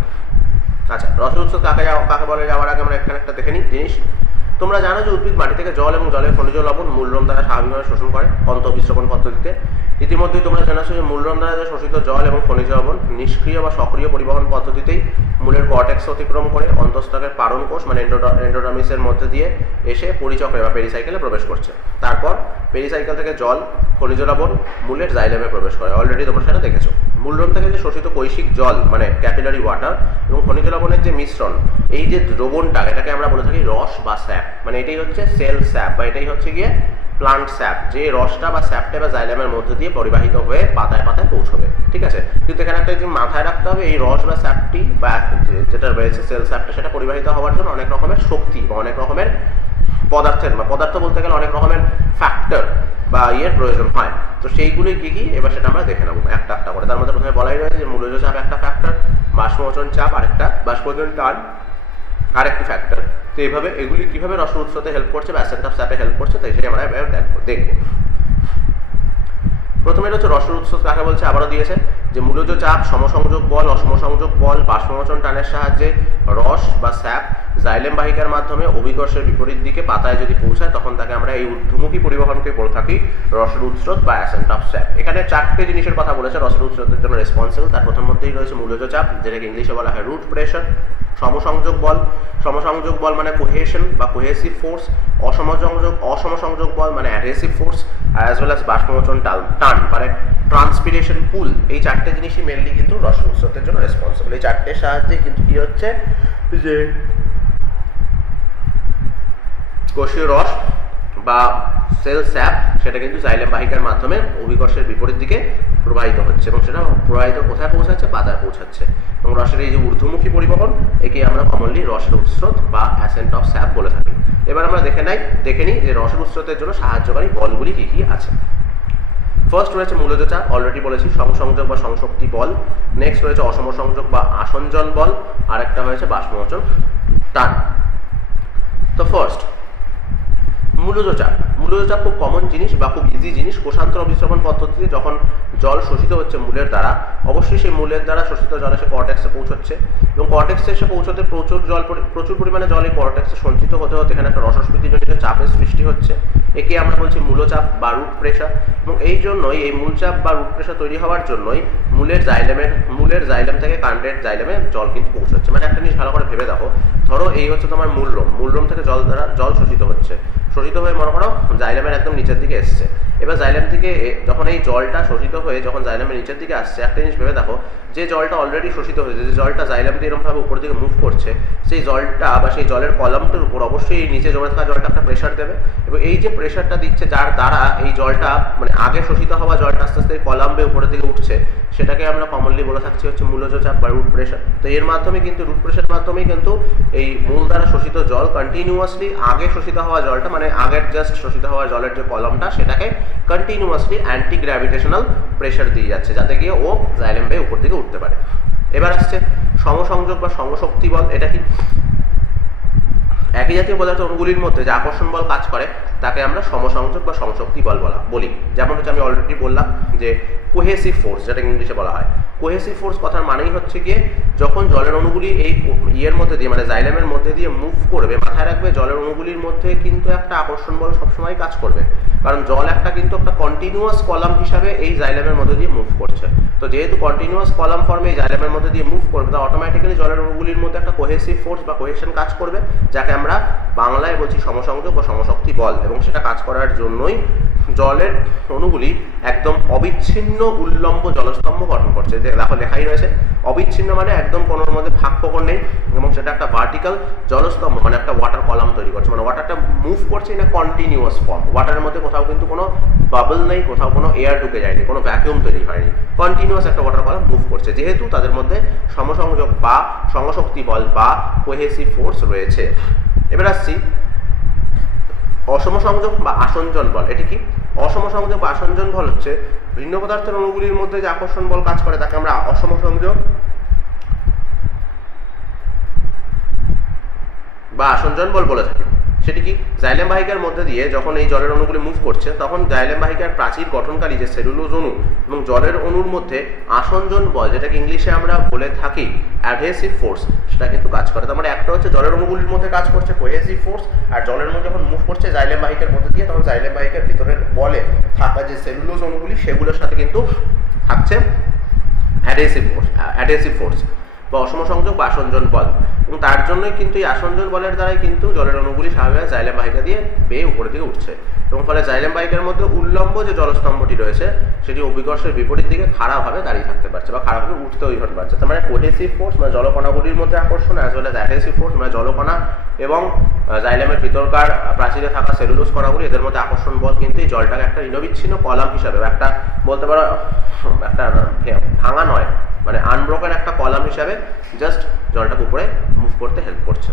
আচ্ছা, রসের উৎস কাকে বলে যাওয়ার আগে আমরা এখানে একটা দেখে নিই জিনিস। তোমরা জানো যে উদ্ভিদ মাটি থেকে জল এবং জলের খনিজ লবণ মূলরোম দ্বারা স্বাভাবিকভাবে শোষণ করে অন্তঃবিস্রবণ পদ্ধতিতে। ইতিমধ্যেই তোমরা জানাচ্ছ যে মূলরোম দ্বারা যে শোষিত জল এবং খনিজ লবণ নিষ্ক্রিয় বা সক্রিয় পরিবহন পদ্ধতিতেই মূলের কর্টেক্স অতিক্রম করে অন্তঃস্থকের পারণ কোষ মানে এন্ডোডার্মিসের মধ্যে দিয়ে এসে পরিচক্রে বা পেরিসাইকেলে প্রবেশ করছে। তারপর পেরিসাইকেল থেকে জল খনিজ লবণ মূলের জাইলেমে প্রবেশ করে। অলরেডি তোমরা সেটা দেখেছো। মূলরোম থেকে যে শোষিত কৈশিক জল মানে ক্যাপিলারি ওয়াটার এবং খনিজ লবণের যে মিশ্রণ, এই যে দ্রবণটা, এটাকে আমরা বলে থাকি রস বা স্যাপ, মানে এটাই হচ্ছে সেল স্যাপ বা এটাই হচ্ছে গিয়ে প্লান্ট স্যাপ, যে রসটা বা স্যাপটা বা জাইলেমের মধ্যে দিয়ে পরিবাহিত হয়ে পাতায় পাতায় পৌঁছবে। ঠিক আছে, কিন্তু এখানে একটা জিনিস মাথায় রাখতে হবে, এই রস বা স্যাপটি বা যেটা রয়েছে সেল স্যাপটা সেটা পরিবাহিত হওয়ার জন্য অনেক রকমের শক্তি বা অনেক রকমের পদার্থ বলতে গেলে অনেক রকমের ফ্যাক্টর বা ইয়ের প্রয়োজন হয়। তো সেইগুলি কি কি এবার সেটা আমরা দেখে নেবো একটা একটা করে। তার মধ্যে প্রথমে বলাই রয়েছে যে মূলজ চাপ একটা ফ্যাক্টর, বাষ্পমোচন চাপ আরেকটা, বাষ্পমোচন টান আরেকটি ফ্যাক্টর। তো এইভাবে এগুলি কিভাবে রসের উৎসতে হেল্প করছে বা অ্যাসেন্ট অফ স্যাপে হেল্প করছে তাই সেটা আমরা দেখবো। প্রথমে হচ্ছে রসের উৎস কাকে বলছে আবারও দিয়েছে যে মূলজ চাপ, সমসংযোগ বল, অসমসংযোগ বল, বাষ্পমোচন টানের সাহায্যে রস বা স্যাপ জাইলেম বাহিকার মাধ্যমে অভিকর্ষের বিপরীত দিকে পাতায় যদি পৌঁছায় তখন তাকে আমরা এই ঊর্ধ্বমুখী পরিবহনকে বলে থাকি রসের উৎস্রোত বা অ্যাসেন্ট অফ স্যাপ। এখানে চারটে জিনিসের কথা বলেছে রসের উৎস্রোতের জন্য রেসপন্সিবল। তার প্রথম মধ্যেই রয়েছে মূলজ চাপ, যেটাকে ইংলিশে বলা হয় রুট প্রেশার। সমসংযোগ বল মানে কোহেশন বা কোহেসিভ ফোর্স। অসমসংযোগ বল মানে adhesive force, as well as বাষ্পমোচন টান মানে ট্রান্সপিরেশন পুল। এই চারটে জিনিসই মেনলি কিন্তু রসের উৎস্রোতের জন্য রেসপন্সিবল। এই চারটের সাহায্যে কিন্তু কি হচ্ছে যে কোষীয় রস বা সেল স্যাপ সেটা কিন্তু জাইলেম বাহিকার মাধ্যমে অভিকর্ষের বিপরীত দিকে প্রবাহিত হচ্ছে এবং সেটা প্রবাহিত কোথায় পৌঁছাচ্ছে? পাতায় পৌঁছাচ্ছে। এবং রসের এই যে ঊর্ধ্বমুখী পরিবহন একে আমরা কমনলি রসের উৎস্রোত বা অ্যাসেন্ট অফ স্যাপ বলে থাকি। এবার আমরা দেখে নিই যে রসের উৎস্রোতের জন্য সাহায্যকারী বলগুলি কি কি আছে। ফার্স্ট রয়েছে মূলজ চাপ, অলরেডি বলেছি, সমসংযোগ বা সংশক্তি বল। নেক্সট রয়েছে অসমসংযোগ বা আসঞ্জন বল, আর একটা হয়েছে বাষ্পমোচন টান। তো ফার্স্ট মূলজ চাপ খুব কমন জিনিস বা খুব ইজি জিনিস। কোষান্তর অভিস্রবণ পদ্ধতিতে যখন জল শোষিত হচ্ছে মূলের দ্বারা, অবশ্যই সেই মূলের দ্বারা শোষিত জল এসে কর্টেক্সে পৌঁছচ্ছে এবং কর্টেক্সে এসে পৌঁছতে প্রচুর পরিমাণে জল এই কর্টেক্সে সঞ্চিত হতে হতে এখানে একটা রসস্ফীতিজনিত চাপের সৃষ্টি হচ্ছে। একে আমরা বলছি মূলচাপ বা রুট প্রেশার। এবং এই জন্যই এই মূলচাপ বা রুট প্রেশার তৈরি হওয়ার জন্যই মূলের জাইলেম থেকে কান্ডের জাইলেমে জল কিন্তু পৌঁছচ্ছে। মানে একটা জিনিস ভালো করে ভেবে দেখো, ধরো এই হচ্ছে তোমার মূলরোম থেকে জল শোষিত হচ্ছে, শোষিত হয়ে মনে করো জাইলেমের একদম নিচের দিকে এসছে। এবার জাইলেম থেকে যখন এই জলটা শোষিত হয়ে যখন জাইলেমের নিচের দিকে আসছে, একটা জিনিস ভেবে দেখো, যে জলটা অলরেডি শোষিত হয়েছে, যে জলটা জাইলেম দিয়ে এরকমভাবে উপর দিকে মুভ করছে, সেই জলটা বা সেই জলের কলামটার উপর অবশ্যই এই নিচে জমে থাকা জলটা একটা প্রেশার দেবে। এবং এই যে প্রেশারটা দিচ্ছে, যার দ্বারা এই জলটা মানে আগে শোষিত হওয়া জলটা আস্তে আস্তে কলাম বেয়ে উপরের দিকে উঠছে, সেটাকে আমরা কমনলি বলে থাকছি হচ্ছে মূলজ চাপ বা রুট প্রেশার। তো এর মাধ্যমে কিন্তু রুট প্রেশারের মাধ্যমেই কিন্তু এই মূল দ্বারা শোষিত জল কন্টিনিউয়াসলি আগে শোষিত হওয়া জলটা, মানে আগের জাস্ট শোষিত হওয়া জলের যে কলামটা, সেটাকে কন্টিনিউয়াসলি অ্যান্টি গ্র্যাভিটেশনাল প্রেশার দিয়ে যাচ্ছে, যাতে গিয়ে ও জাইলেম বেয়ে উপর দিকে উঠতে পারে। এবার আসছে সমসংযোগ বা সমশক্তি বল। এটা কি? একই জাতীয় পদার্থ অণুগুলির মধ্যে যে আকর্ষণ বল কাজ করে তাকে আমরা সমসংযোগ বা সমশক্তি বল বলি। যেমন হচ্ছে আমি অলরেডি বললাম যে কোহেসিভ ফোর্স, যেটা ইংলিশে বলা হয়। কোহেসিভ ফোর্স কথার মানেই হচ্ছে গিয়ে যখন জলের অণুগুলি এই ইয়ের মধ্যে দিয়ে মানে জাইলেমের মধ্যে দিয়ে মুভ করবে, মাথায় রাখবে জলের অণুগুলির মধ্যে কিন্তু একটা আকর্ষণ বল সবসময় কাজ করবে, কারণ জল কিন্তু একটা কন্টিনিউয়াস কলাম হিসাবে এই জাইলেমের মধ্যে দিয়ে মুভ করছে। তো যেহেতু কন্টিনিউয়াস কলাম ফর্মে এই জাইলেমের মধ্যে দিয়ে মুভ করবে, তা অটোমেটিক্যালি জলের অণুগুলির মধ্যে একটা কোহেসিভ ফোর্স বা কোহেশন কাজ করবে, যাকে আমরা বাংলায় বলছি সমসংযোগ বা সমশক্তি বল। এবং সেটা কাজ করার জন্যই জলের অণুগুলি একদম অবিচ্ছিন্ন উল্লম্ব জলস্তম্ভ গঠন করছে। দেখো লেখাই রয়েছে অবিচ্ছিন্ন, মানে একদম কোনোর মধ্যে ভাগ ফোকর নেই, এবং সেটা একটা ভার্টিক্যাল জলস্তম্ভ, মানে একটা ওয়াটার কলাম তৈরি করছে। মানে ওয়াটারটা মুভ করছে না কন্টিনিউয়াস ফর্ম, ওয়াটারের মধ্যে কোথাও কিন্তু কোনো বাবল নেই, কোথাও কোনো এয়ার ঢুকে যায়নি, কোনো ভ্যাকুয়াম তৈরি হয়নি, কন্টিনিউয়াস একটা ওয়াটার কলাম মুভ করছে, যেহেতু তাদের মধ্যে সমসংযোগ বা সমশক্তি বল বা কোহেসিভ ফোর্স রয়েছে। এবার আসছি অসম সংযোগ বা আসঞ্জন বল। এটি কি? অসম সংযোগ বা আসঞ্জন বল হচ্ছে ভিন্ন পদার্থের অণুগুলির মধ্যে যে আকর্ষণ বল কাজ করে তাকে আমরা অসম সংযোগ বা আসঞ্জন বল বলে থাকি। সেটি কি? জাইলেম বাহিকার মধ্যে দিয়ে যখন এই জলের অণুগুলি মুভ করছে, তখন জাইলেম বাহিকার প্রাচীর গঠনকারী যে সেলুলোজ অণু এবং জলের অণুর মধ্যে আসঞ্জন বল, যেটাকে ইংলিশে আমরা বলে থাকি অ্যাডহেসিভ ফোর্স, সেটা কিন্তু কাজ করে। তার মানে একটা হচ্ছে জলের অণুগুলির মধ্যে কাজ করছে কোহেসিভ ফোর্স, আর জলের অণু যখন মুভ করছে জাইলেম বাহিকার মধ্যে দিয়ে, তখন জাইলেম বাহিকার ভিতরের বলে থাকা যে সেলুলোজ অণুগুলি সেগুলোর সাথে কিন্তু থাকছে অ্যাডহেসিভ ফোর্স বা অসম সংযোগ বা আসঞ্জন বল। এবং তার জন্যই কিন্তু এই আসঞ্জন বলের দ্বারাই কিন্তু জলের অণুগুলি স্বাভাবিকভাবে জাইলেম বাহিকা দিয়ে বেয়ে উপরের দিকে উঠছে, এবং ফলে জাইলেম বাহিকার মধ্যে উল্লম্ব যে জলস্তম্ভটি রয়েছে সেটি অভিকর্ষের বিপরীত দিকে খাড়াভাবে দাঁড়িয়ে থাকতে পারছে বা খাড়াভাবে উঠতে তৈরি পারছে। তার মানে কোহেসিভ ফোর্স মানে জলকণাগুলির মধ্যে আকর্ষণ, as well as adhesive force মানে জলকণা এবং জাইলেমের ভিতরকার প্রাচীরে থাকা সেলুলোজ কণাগুলি, এদের মধ্যে আকর্ষণ বল কিন্তু এই জলটাকে একটা নিরবিচ্ছিন্ন কলাম হিসাবে, একটা বলতে পারো একটা ভাঙা নয়, মানে আনব্রোকেন একটা কলাম হিসাবে জাস্ট জলটাকে উপরে মুভ করতে হেল্প করছে।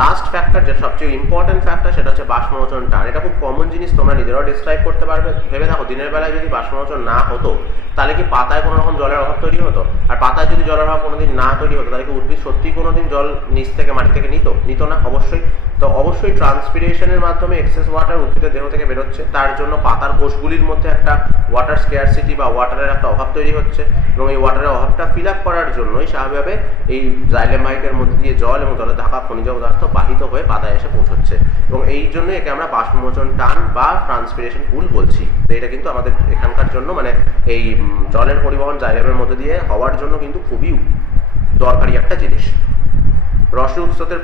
লাস্ট ফ্যাক্টর, যেটা সবচেয়ে ইম্পর্টেন্ট ফ্যাক্টর, সেটা হচ্ছে বাষ্পমোচন টান। এটা খুব কমন জিনিস, তোমরা নিজেরাও ডিসক্রাইব করতে পারবে। ভেবে দেখো, দিনের বেলায় যদি বাষ্পমোচন না হতো তাহলে কি পাতায় কোনো রকম জলের অভাব তৈরি হতো? আর পাতায় যদি জলের অভাব কোনোদিন না তৈরি হতো তাহলে কি উদ্ভিদ সত্যিই কোনোদিন জল নিচ থেকে মাটি থেকে নিত না? অবশ্যই। তো অবশ্যই ট্রান্সপিরেশনের মাধ্যমে এক্সেস ওয়াটার উদ্ভিদের দেহ থেকে বেরোচ্ছে, তার জন্য পাতার কোষগুলির মধ্যে একটা ওয়াটার স্কেয়ারসিটি বা ওয়াটারের একটা অভাব তৈরি হচ্ছে, এবং এই ওয়াটারের অভাবটা ফিল আপ করার জন্যই স্বাভাবিকভাবে এই জাইলেম বাহিকার মধ্যে দিয়ে জল এবং জলে থাকা খনিজ পদার্থ বাহিত হয়ে পাতায় এসে পৌঁছচ্ছে, এবং এই জন্য একে আমরা বাষ্পমোচন টান বা ট্রান্সপিরেশন পুল বলছি। তো এটা কিন্তু আমাদের এখানকার জন্য মানে এই জলের পরিবহন জাইলেমের মধ্যে দিয়ে হওয়ার জন্য কিন্তু খুবই দরকারি একটা জিনিস। রস উৎসের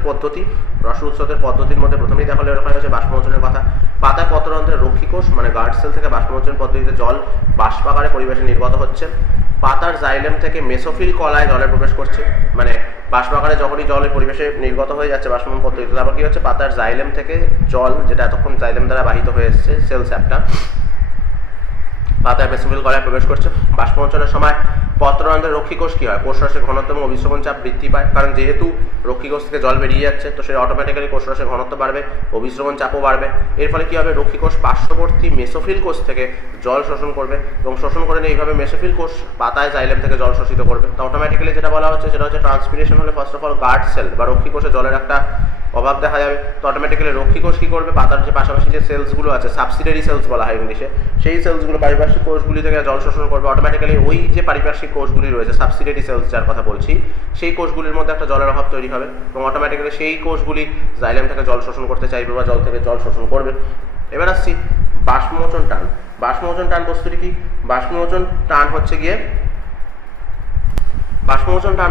পদ্ধতির মধ্যে প্রথমেই দেখা হয়েছে বাষ্পমোচনের কথা। পাতায় পত্ররন্ধ্রের রক্ষীকোষ মানে গার্ড সেল থেকে বাষ্পমোচন পদ্ধতিতে জল বাষ্পাকারে পরিবেশে নির্গত হচ্ছে। পাতার জাইলেম থেকে মেসোফিল কলায় জলে প্রবেশ করছে, মানে বাষ্পাকারে যখনই জলের পরিবেশে নির্গত হয়ে যাচ্ছে বাষ্পমোচন পদ্ধতিতে, তারপর কি হচ্ছে, পাতার জাইলেম থেকে জল, যেটা এতক্ষণ জাইলেম দ্বারা বাহিত হয়ে এসছে সেল স্যাপটা, পাতায় মেসোফিল কলায় প্রবেশ করছে। বাষ্পমোচনের সময় পত্ররন্ধ্রের রক্ষীকোষ কি হয়, কোষরসের ঘনত্ব এবং অভিস্রবণ চাপ বৃদ্ধি পায়, কারণ যেহেতু রক্ষীকোষ থেকে জল বেরিয়ে যাচ্ছে তো সে অটোমেটিক্যালি কোষরসের ঘনত্ব বাড়বে, অভিস্রবণ চাপও বাড়বে। এর ফলে কি হবে, রক্ষীকোষ পার্শ্ববর্তী মেসোফিল কোষ থেকে জল শোষণ করবে, এবং শোষণ করে নিয়ে এইভাবে মেসোফিল কোষ পাতায় জাইলেম থেকে জল শোষিত করবে। তো অটোমেটিক্যালি যেটা বলা হচ্ছে সেটা হচ্ছে ট্রান্সপিরেশন হলে first of all guard cell বা রক্ষীকোষে জলের একটা অভাব দেখা যাবে। তো অটোমেটিক্যালি রক্ষীকোষ কী করবে, পাতার যে পাশাপাশি যে সেলসগুলো আছে, সাবসিডারি সেলস বলা হয় ইংলিশে, সেই সেলসগুলো পারিপার্শ্বিক কোষগুলি থেকে জল শোষণ করবে। অটোমেটিক্যালি ওই যে পারিপার্শ্বিক কোষগুলি রয়েছে, সাবসিডারি সেলস যার কথা বলছি, সেই কোষগুলির মধ্যে একটা জলের অভাব তৈরি হবে, এবং অটোমেটিক্যালি সেই কোষগুলি জাইলেম থেকে জল শোষণ করতে চাইবে বা জল থেকে জল শোষণ করবে। এবার আসছি বাষ্পমোচন টান। বাষ্পমোচন টান বস্তুটি কি? বাষ্পমোচন টান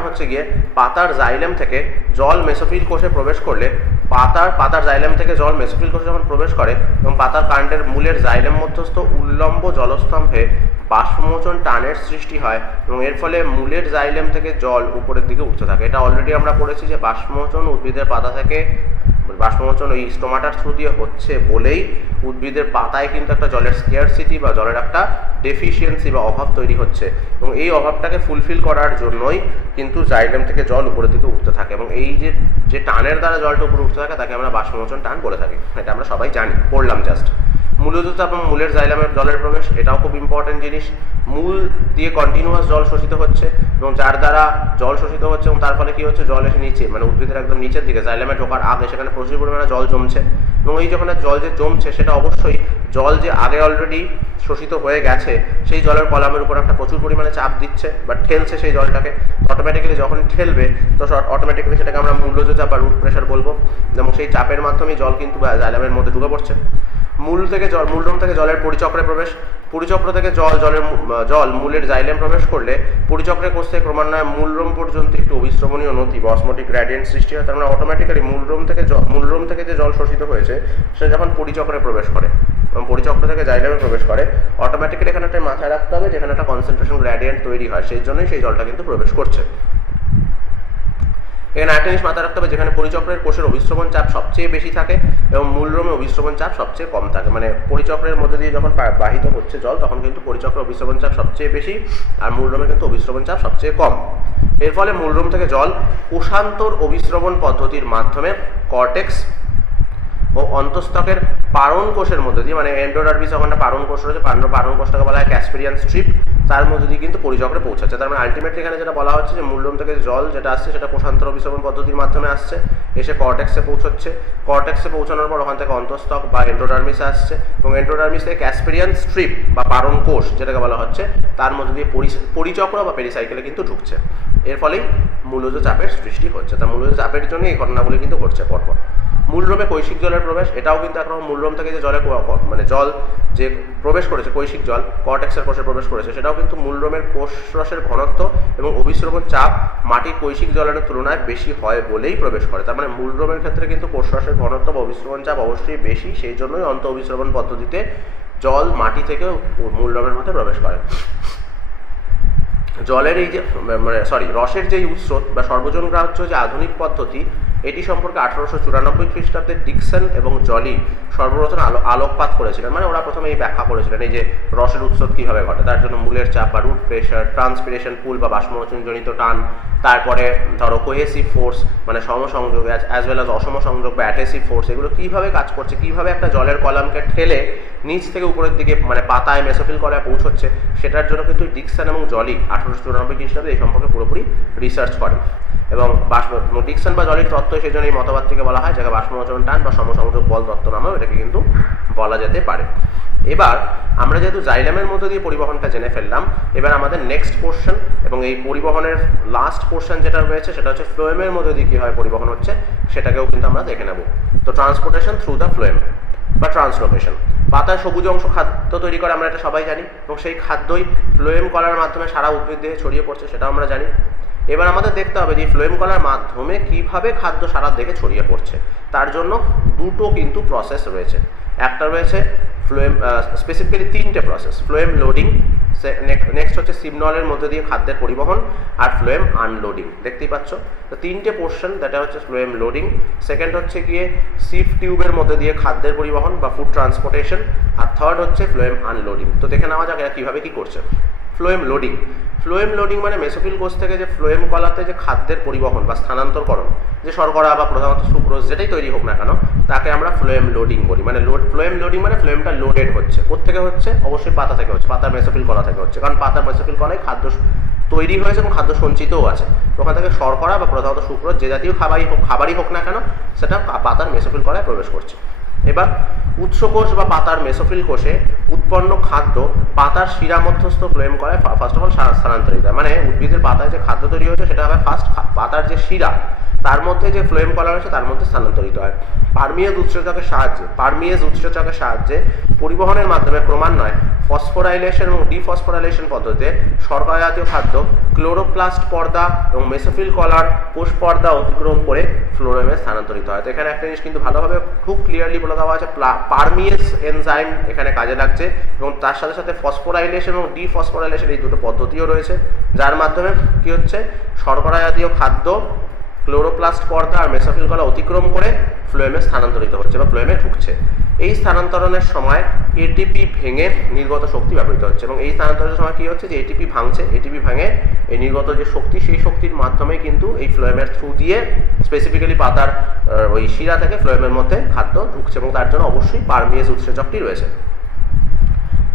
হচ্ছে গিয়ে পাতার জাইলেম থেকে জল মেসোফিল কোষে প্রবেশ করলে পাতার জাইলেম থেকে জল মেসোফিল কোষে যখন প্রবেশ করে এবং পাতার কাণ্ডের মূলের জাইলেম মধ্যস্থ উল্লম্ব জলস্তম্ভে বাষ্পমোচন টানের সৃষ্টি হয় এবং এর ফলে মূলের জাইলেম থেকে জল উপরের দিকে উঠতে থাকে। এটা অলরেডি আমরা পড়েছি যে বাষ্পমোচন উদ্ভিদের পাতা থেকে বাষ্পমোচন ওই স্টোমাটার থ্রু দিয়ে হচ্ছে বলেই উদ্ভিদের পাতায় কিন্তু একটা জলের স্কেয়ারসিটি বা জলের একটা ডেফিসিয়েন্সি বা অভাব তৈরি হচ্ছে এবং এই অভাবটাকে ফুলফিল করার জন্যই কিন্তু জাইলেম থেকে জল উপরের দিকে উঠতে থাকে এবং এই যে টানের দ্বারা জলটা উপরে উঠতে থাকে তাকে আমরা বাষ্পমোচন টান বলে থাকি। এটা আমরা সবাই জানি, পড়লাম জাস্ট। মূলত এবং মূলের জাইলেমের জলের প্রবেশ, এটাও খুব ইম্পর্টেন্ট জিনিস। মূল দিয়ে কন্টিনিউয়াস জল শোষিত হচ্ছে এবং যার দ্বারা জল শোষিত হচ্ছে এবং তার ফলে কি হচ্ছে, জল এসে নিচে মানে উদ্ভিদের একদম নিচের দিকে জাইলেমে ঢোকার আগে সেখানে প্রচুর পরিমাণে জল জমছে এবং এই যখন জল যে জমছে সেটা অবশ্যই জল যে আগে অলরেডি শোষিত হয়ে গেছে সেই জলের কলামের উপর একটা প্রচুর পরিমাণে চাপ দিচ্ছে বা ঠেলছে সেই জলটাকে। অটোমেটিক্যালি যখন ঠেলবে তো অটোমেটিক্যালি সেটাকে আমরা মূল্যজ চাপ বা রুট প্রেশার বলবো এবং সেই চাপের মাধ্যমেই জল কিন্তু জাইলেমের মধ্যে ঢুকে পড়ছে। মূলরম থেকে জলের পরিচক্রে প্রবেশ, পরিচক্র থেকে জল মূলের জাইলেম প্রবেশ করলে পরিচক্রের কোষ থেকে ক্রমান্বয়ে মূলরোম পর্যন্ত একটু অবিশ্রমণীয় নতি বা অসমোটিক গ্রেডিয়েন্ট সৃষ্টি হয়। তার মানে অটোমেটিক্যালি মূলরোম থেকে যে জল শোষিত হয়েছে সে যখন পরিচক্রে প্রবেশ করে এবং পরিচক্র থেকে জাইলেমে প্রবেশ করে অটোমেটিক্যালি এখানে একটা মাথায় রাখতে হবে যেখানে একটা কনসেন্ট্রেশন গ্রেডিয়েন্ট তৈরি হয়, সেই জন্যই সেই জলটা কিন্তু প্রবেশ করছে। এখানে একটা জিনিস মাথায় রাখতে হবে, যেখানে পরিচক্রের কোষের অভিস্রবণ চাপ সবচেয়ে বেশি থাকে এবং মূলরোমে অভিস্রবণ চাপ সবচেয়ে কম থাকে। মানে পরিচক্রের মধ্যে দিয়ে যখন বাহিত হচ্ছে জল তখন কিন্তু পরিচক্রের অভিস্রবণ চাপ সবচেয়ে বেশি আর মূলরোমে কিন্তু অভিস্রবণ চাপ সবচেয়ে কম। এর ফলে মূলরোম থেকে জল কোষান্তর অভিস্রবণ পদ্ধতির মাধ্যমে কর্টেক্স ও অন্তঃস্থকের পারণ কোষের মধ্যে দিয়ে, মানে এন্ডোডার্মিস ওখানে পারণ কোষ রয়েছে, পারণ কোষটাকে বলা হয় ক্যাসপিরিয়ান স্ট্রিপ, তার মধ্যে দিয়ে কিন্তু পরিচক্রে পৌঁছাচ্ছে। তার মানে আলটিমেটলি এখানে যেটা বলা হচ্ছে যে মূলরোম থেকে জল যেটা আসছে সেটা কোষান্তর অভিস্রবণ পদ্ধতির মাধ্যমে আসছে, এসে কর্টেক্সে পৌঁছচ্ছে, কর্টেক্সে পৌঁছানোর পর ওখান থেকে অন্তঃস্থক বা এন্ডোডার্মিসে আসছে এবং এন্ডোডার্মিস থেকে ক্যাসপিরিয়ান স্ট্রিপ বা পারণ কোষ যেটাকে বলা হচ্ছে তার মধ্যে দিয়ে পরিচক্র বা পেরিসাইকেলে কিন্তু ঢুকছে। এর ফলেই মূলজ চাপের সৃষ্টি হচ্ছে। তা মূলজ চাপের জন্য এই ঘটনাগুলি কিন্তু ঘটছে পরপর। মূলরোমে কৈশিক জলের প্রবেশ, এটাও কিন্তু একরকম মূলরোম থেকে যে মানে জল যে প্রবেশ করেছে, কৈশিক জল কর্টেক্সের কোষে প্রবেশ করেছে, সেটাও কিন্তু মূলরোমের কোষরসের ঘনত্ব এবং অভিস্রবণ চাপ মাটির কৈশিক জলের তুলনায় বেশি হয় বলেই প্রবেশ করে। তার মানে মূলরোমের ক্ষেত্রে কিন্তু কোষরসের ঘনত্ব বা অভিস্রবণ চাপ অবশ্যই বেশি, সেই জন্যই অন্ত অভিস্রবণ পদ্ধতিতে জল মাটি থেকে মূলরোমের মধ্যে প্রবেশ করে। জলের এই যে রসের যেই উৎস বা সর্বজন গ্রাহ্য যে আধুনিক পদ্ধতি, এটি সম্পর্কে 1894 খ্রিস্টাব্দে ডিকসন এবং জলি সর্বপ্রথম আলোকপাত করেছিলেন। মানে ওরা প্রথমে এই ব্যাখ্যা করেছিলেন এই যে রসের উৎস কীভাবে ঘটে, তার জন্য মূলের চাপ বা রুট প্রেশার, ট্রান্সপিরেশন পুল বা বাষ্পমোচনজনিত টান, তারপরে ধরো কোহেসিভ ফোর্স মানে সমসংযোগ অ্যাজ ওয়েল অ্যাজ অসম সংযোগ বা অ্যাডহেসিভ ফোর্স, এগুলো কীভাবে কাজ করছে, কীভাবে একটা জলের কলামকে ঠেলে নিচ থেকে উপরের দিকে মানে পাতায় মেসোফিল কলায় পৌঁছচ্ছে, সেটার জন্য কিন্তু ডিকসন এবং জলি 1894 খ্রিস্টাব্দে এই সম্পর্কে পুরোপুরি রিসার্চ করেন এবং ডিকসন বা জলির তত্ত্ব সেই জন্য এই মতবাদটিকে বলা হয়, যাকে বাষ্পমোচন টান বা সমসংযোগ বল তত্ত্ব নামেও এটাকে কিন্তু বলা যেতে পারে। এবার আমরা যেহেতু জাইলেমের মধ্যে দিয়ে পরিবহনটা জেনে ফেললাম, এবার আমাদের নেক্সট পোর্শন এবং এই পরিবহনের লাস্ট পোর্শন যেটা রয়েছে সেটা হচ্ছে ফ্লোয়েমের মধ্যে দিয়ে কীভাবে পরিবহন হচ্ছে সেটাকেও কিন্তু আমরা দেখে নেব। তো ট্রান্সপোর্টেশন থ্রু দ্য ফ্লোয়েম বা ট্রান্সলোকেশন। পাতায় সবুজ অংশ খাদ্য তৈরি করে, আমরা এটা সবাই জানি, এবং সেই খাদ্যই ফ্লোয়েম কলার মাধ্যমে সারা উদ্ভিদ দেহে ছড়িয়ে পড়ছে, সেটাও আমরা জানি। এবার আমাদের দেখতে হবে যে ফ্লোয়েম কলার মাধ্যমে কিভাবে খাদ্য সারা দেহে ছড়িয়ে পড়ছে। তার জন্য দুটো কিন্তু প্রসেস রয়েছে। একটা রয়েছে ফ্লোয়েম, স্পেসিফিক্যালি তিনটে প্রসেস: ফ্লোয়েম লোডিং, নেক্সট হচ্ছে সিমনলের মধ্যে দিয়ে খাদ্যের পরিবহন, আর ফ্লোয়েম আনলোডিং। দেখতেই পাচ্ছ তো তিনটে পোর্শন, যেটা হচ্ছে ফ্লোয়েম লোডিং, সেকেন্ড হচ্ছে গিয়ে সিভ টিউবের মধ্যে দিয়ে খাদ্যের পরিবহন বা ফুড ট্রান্সপোর্টেশন, আর থার্ড হচ্ছে ফ্লোয়েম আনলোডিং। তো দেখে নেওয়া যাক এরা কীভাবে কী করছে। ফ্লোয়েম লোডিং মানে মেসোফিল কোষ থেকে যে ফ্লোয়েম কলাতে যে খাদ্যের পরিবহন বা স্থানান্তরকরণ, যে শর্করা বা প্রধানত সুক্রোজ যেটাই তৈরি হোক না কেন, তাকে আমরা ফ্লোয়েম লোডিং বলি। মানে ফ্লোয়েম লোডিং মানে ফ্লোয়েমটা লোডেড হচ্ছে। কোত্থেকে হচ্ছে? অবশ্যই পাতা থেকে হচ্ছে, পাতার মেসোফিল কলা থেকে হচ্ছে, কারণ পাতার মেসোফিল কলায় খাদ্য তৈরি হয়েছে এবং খাদ্য সঞ্চিতও আছে। তো ওখান থেকে শর্করা বা প্রধানত সুক্রোজ যে জাতীয় খাবারই হোক না কেন সেটা পাতার মেসোফিল কলায় প্রবেশ করছে। এবার উৎসকোষ বা পাতার মেসোফিল কোষে উৎপন্ন খাদ্য পাতার শিরা মধ্যস্থ ফ্লোয়েম কলায় ফার্স্ট অফ অল স্থানান্তরিত হয়। মানে উদ্ভিদের পাতায় যে খাদ্য তৈরি হয়েছে সেটা হবে ফার্স্ট পাতার যে শিরা তার মধ্যে যে ফ্লোয়েম কলা রয়েছে তার মধ্যে স্থানান্তরিত হয়। পারমিয়েজ উৎসেচকের সাহায্যে পরিবহনের মাধ্যমে ক্রমান্বয়ে ফসফোরাইলেশন এবং ডিফসফোরাইলেশন পদ্ধতিতে শর্করা জাতীয় খাদ্য ক্লোরোপ্লাস্ট পর্দা এবং মেসোফিল কলার কোষ পর্দা অতিক্রম করে ফ্লোয়েমে স্থানান্তরিত হয়। তো এখানে একটা জিনিস কিন্তু ভালোভাবে খুব ক্লিয়ারলি বলে দেওয়া আছে, পারমিয়েজ এনজাইম এখানে কাজে লাগছে এবং তার সাথে সাথে ফসফোরাইলেশন এবং ডিফসফোরাইলেশন এই দুটো পদ্ধতিও রয়েছে, যার মাধ্যমে কি হচ্ছে শর্করা জাতীয় খাদ্য ক্লোরোপ্লাস্ট পর্দা আর মেসোফিল কলা অতিক্রম করে ফ্লোয়েমে স্থানান্তরিত হচ্ছে বা ফ্লোয়েমে ঢুকছে। এই স্থানান্তরণের সময় এটিপি ভেঙে নির্গত শক্তি ব্যবহৃত হচ্ছে এবং এই স্থানান্তরণের সময় কি হচ্ছে যে এটিপি ভাঙছে, এটিপি ভেঙে এই নির্গত যে শক্তি সেই শক্তির মাধ্যমে কিন্তু এই ফ্লোয়েমের থ্রু দিয়ে স্পেসিফিক্যালি পাতার ওই শিরা থেকে ফ্লোয়েমের মধ্যে খাদ্য ঢুকছে এবং তার জন্য অবশ্যই পারমিয়েজ উৎসেচকটি রয়েছে।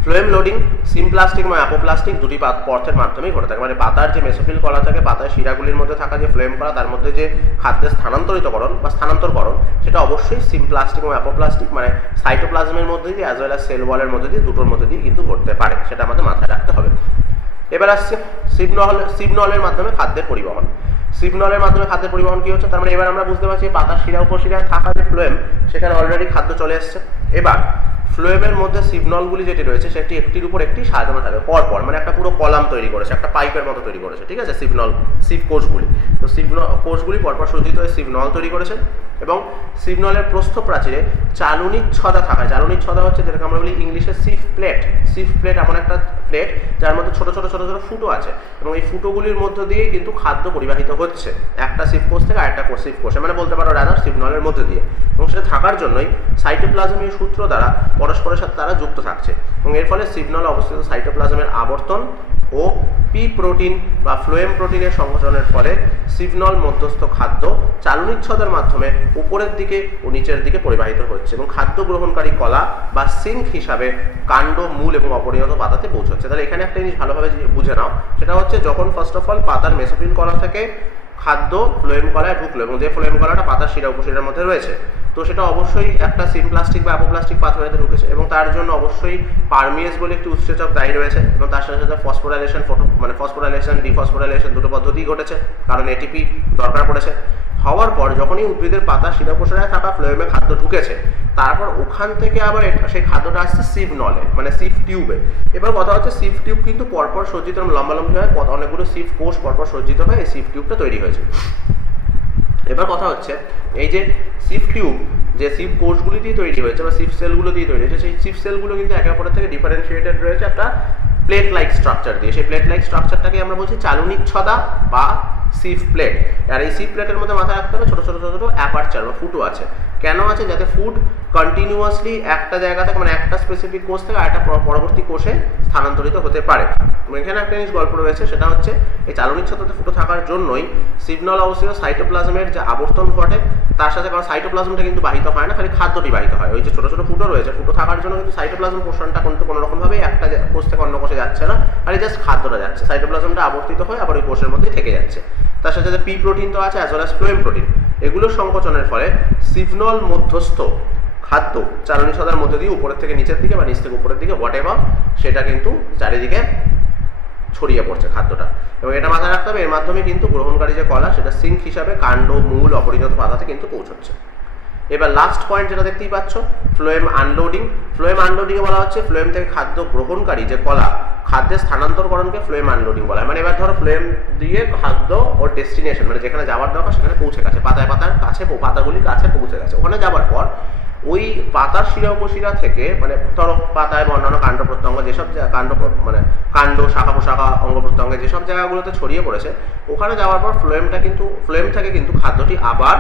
ফ্লোয়েম লোডিং সিমপ্লাস্টিক এবং অ্যাপোপ্লাস্টিক দুটি পথের মাধ্যমেই ঘটে থাকে। মানে পাতার যে মেসোফিল কলা থাকে, পাতার শিরাগুলির মধ্যে থাকা যে ফ্লোয়েম কলা তার মধ্যে যে খাদ্যের স্থানান্তরিতকরণ বা স্থানান্তরকরণ সেটা অবশ্যই সিমপ্লাস্টিক এবং অ্যাপোপ্লাস্টিক মানে সাইটোপ্লাজমের মধ্যে দিয়ে অ্যাজ ওয়েল অ্যাজ সেল ওয়ালের মধ্যে দিয়ে দুটোর মধ্যে দিয়ে কিন্তু ঘটতে পারে, সেটা আমাদের মাথায় রাখতে হবে। এবার আসছে সিবনলের মাধ্যমে খাদ্যের পরিবহন। সিবনলের মাধ্যমে খাদ্যের পরিবহন কি হচ্ছে, তার মানে এবার আমরা বুঝতে পারছি পাতার শিরা উপশিরায় থাকা যে ফ্লোয়েম সেখানে অলরেডি খাদ্য চলে এসছে। এবার ফ্লোয়েমের মধ্যে সিবনলগুলি যেটি রয়েছে সেটি একটির উপর একটি সাজানো থাকে পরপর, মানে একটা পুরো কলাম তৈরি করেছে, একটা পাইপের মতো তৈরি করেছে, ঠিক আছে। সিব কোষগুলি, তো কোষগুলি পরপর সজ্জিত হয়ে সিবনল তৈরি করেছে এবং সিবনলের প্রস্থ প্রাচীরে চালনিক ছদা থাকায়, চালনিক ছদা হচ্ছে যেটাকে আমরা বলি ইংলিশে সিফ প্লেট। সিফ প্লেট এমন একটা প্লেট যার মধ্যে ছোট ছোট ছোট ছোট ফুটো আছে এবং এই ফুটোগুলির মধ্য দিয়ে কিন্তু খাদ্য পরিবাহিত হচ্ছে একটা সিফ কোষ থেকে আরেকটা সিফ কোষে, মানে বলতে পারো রাদার সিবনলের মধ্যে দিয়ে, এবং সেটা থাকার জন্যই সাইটোপ্লাজমীয় সূত্র দ্বারা পরস্পরের সাথে তারা যুক্ত থাকছে এবং এর ফলে সিবনল অবস্থিত সাইটোপ্লাজমের আবর্তন ও পি প্রোটিন বা ফ্লোয়েম প্রোটিনের সংকোচনের ফলে সিবনল মধ্যস্থ খাদ্য চালনিচ্ছদের মাধ্যমে উপরের দিকে ও নিচের দিকে পরিবাহিত হচ্ছে এবং খাদ্য গ্রহণকারী কলা বা সিঙ্ক হিসাবে কাণ্ড, মূল এবং অপরিণত পাতাতে পৌঁছচ্ছে। তাহলে এখানে একটা জিনিস ভালোভাবে বুঝে নাও, সেটা হচ্ছে যখন ফার্স্ট অফ অল পাতার মেসোফিল কলা থেকে খাদ্য ফ্লোয়েম কলায় ঢুকলো এবং যে ফ্লোয়েম কলাটা পাতার শিরা উপশিরার মধ্যে রয়েছে, তো সেটা অবশ্যই একটা সিমপ্লাস্টিক বা অ্যাপোপ্লাস্টিক পাথওয়েতে ঢুকেছে এবং তার জন্য অবশ্যই পারমিয়েজ বলে একটি উৎসেচক দায়ী রয়েছে এবং তার সাথে সাথে ফসফোরাইলেশন ডিফসফোরাইলেশন দুটো পদ্ধতিই ঘটেছে, কারণ এটিপি দরকার পড়েছে। হওয়ার পর যখনই উদ্ভিদের পাতা শিরা উপশিরায় থাকা ফ্লোয়েমে খাদ্য ঢুকেছে, তারপর ওখান থেকে আবার সেই খাদ্যটা আসছে সিবনলে মানে সিফ টিউবে। এবার কথা হচ্ছে সিফ টিউব কিন্তু পরপর সজ্জিত লম্বালম্বি হয়, অনেকগুলো সিফ কোষ পরপর সজ্জিত হয় এই সিফ টিউবটা তৈরি হয়েছে। এবার কথা হচ্ছে এই যে সিফ টিউব যে সিফ কোষগুলি দিয়ে তৈরি হয়েছে বা সিফ সেলগুলো দিয়ে তৈরি হয়েছে, সেই সিফ সেলগুলো কিন্তু একে অপরের থেকে ডিফারেন্সিয়েটেড রয়েছে একটা প্লেট লাইক স্ট্রাকচার দিয়ে। সেই প্লেট লাইক স্ট্রাকচারটাকে আমরা বলছি চালনিচ্ছদা বা সিফ প্লেট। আর এই সিফ প্লেটের মধ্যে মাথায় রাখতে হবে ছোটো ছোটো ছোটো ছোটো অ্যাপারচার বা ফুটো আছে। কেন আছে? যাতে ফুড কন্টিনিউয়াসলি একটা জায়গা থেকে মানে একটা স্পেসিফিক কোষ থেকে আরেকটা পরবর্তী কোষে স্থানান্তরিত হতে পারে। এখানে একটা জিনিস গল্প রয়েছে, সেটা হচ্ছে এই চালনিচ্ছদাতে ফুটো থাকার জন্যই সিবনল অবস্থিত সাইটোপ্লাজমের যে আবর্তন ঘটে তার সাথে, কারণ সাইটোপ্লাজমটা কিন্তু বাহিত হয় না, খালি খাদ্যটি বাহিত হয়। ওই যে ছোটো ছোটো ফুটো রয়েছে, ফুটো থাকার জন্য কিন্তু সাইটোপ্লাজম পোর্শনটা কিন্তু কোনো রকমভাবেই একটা কোষ থেকে অন্য কোষে যাচ্ছে না, খালি জাস্ট খাদ্যটা যাচ্ছে, সাইটোপ্লাজমটা আবর্তিত হয়ে আবার ওই কোষের মধ্যেই থেকে যাচ্ছে। তার সাথে সাথে পি প্রোটিন তো আছে as well as phloem protein. এগুলোর সংকোচনের ফলে সিবনল মধ্যস্থ খাদ্য চালনিচ্ছদার মধ্যে দিয়ে উপরের থেকে নিচের দিকে বা নিচ থেকে উপরের দিকে হোয়াটএভার সেটা কিন্তু চারিদিকে ছড়িয়ে পড়ছে খাদ্যটা, এবং এটা মাথায় রাখতে হবে এর মাধ্যমে কিন্তু গ্রহণকারী যে কলা সেটা সিঙ্ক হিসাবে কাণ্ড, মূল, অপরিণত পাতাতে কিন্তু পৌঁছচ্ছে। এবার লাস্ট পয়েন্ট যেটা দেখতেই পাচ্ছ, ফ্লোয়েম আনলোডিং। ফ্লোয়েম আনলোডিংয়ে বলা হচ্ছে ফ্লোয়েম থেকে খাদ্য গ্রহণকারী যে কলা খাদ্যের স্থানান্তরকরণকে ফ্লোয়েম আনলোডিং বলা হয়। মানে এবার ধরো ফ্লোয়েম দিয়ে খাদ্য ওর ডেস্টিনেশন মানে যেখানে যাওয়ার দরকার সেখানে পৌঁছে গেছে, পাতাগুলি কাছে পৌঁছে গেছে। ওখানে যাওয়ার পর ওই পাতার শিরা উপশিরা থেকে মানে ধরো পাতায় বা অন্যান্য কাণ্ড প্রত্যঙ্গ যেসব কাণ্ড, শাখা প্রশাখা, অঙ্গ প্রত্যঙ্গে যেসব জায়গাগুলোতে ছড়িয়ে পড়েছে, ওখানে যাওয়ার পর ফ্লোয়েম থেকে কিন্তু খাদ্যটি আবার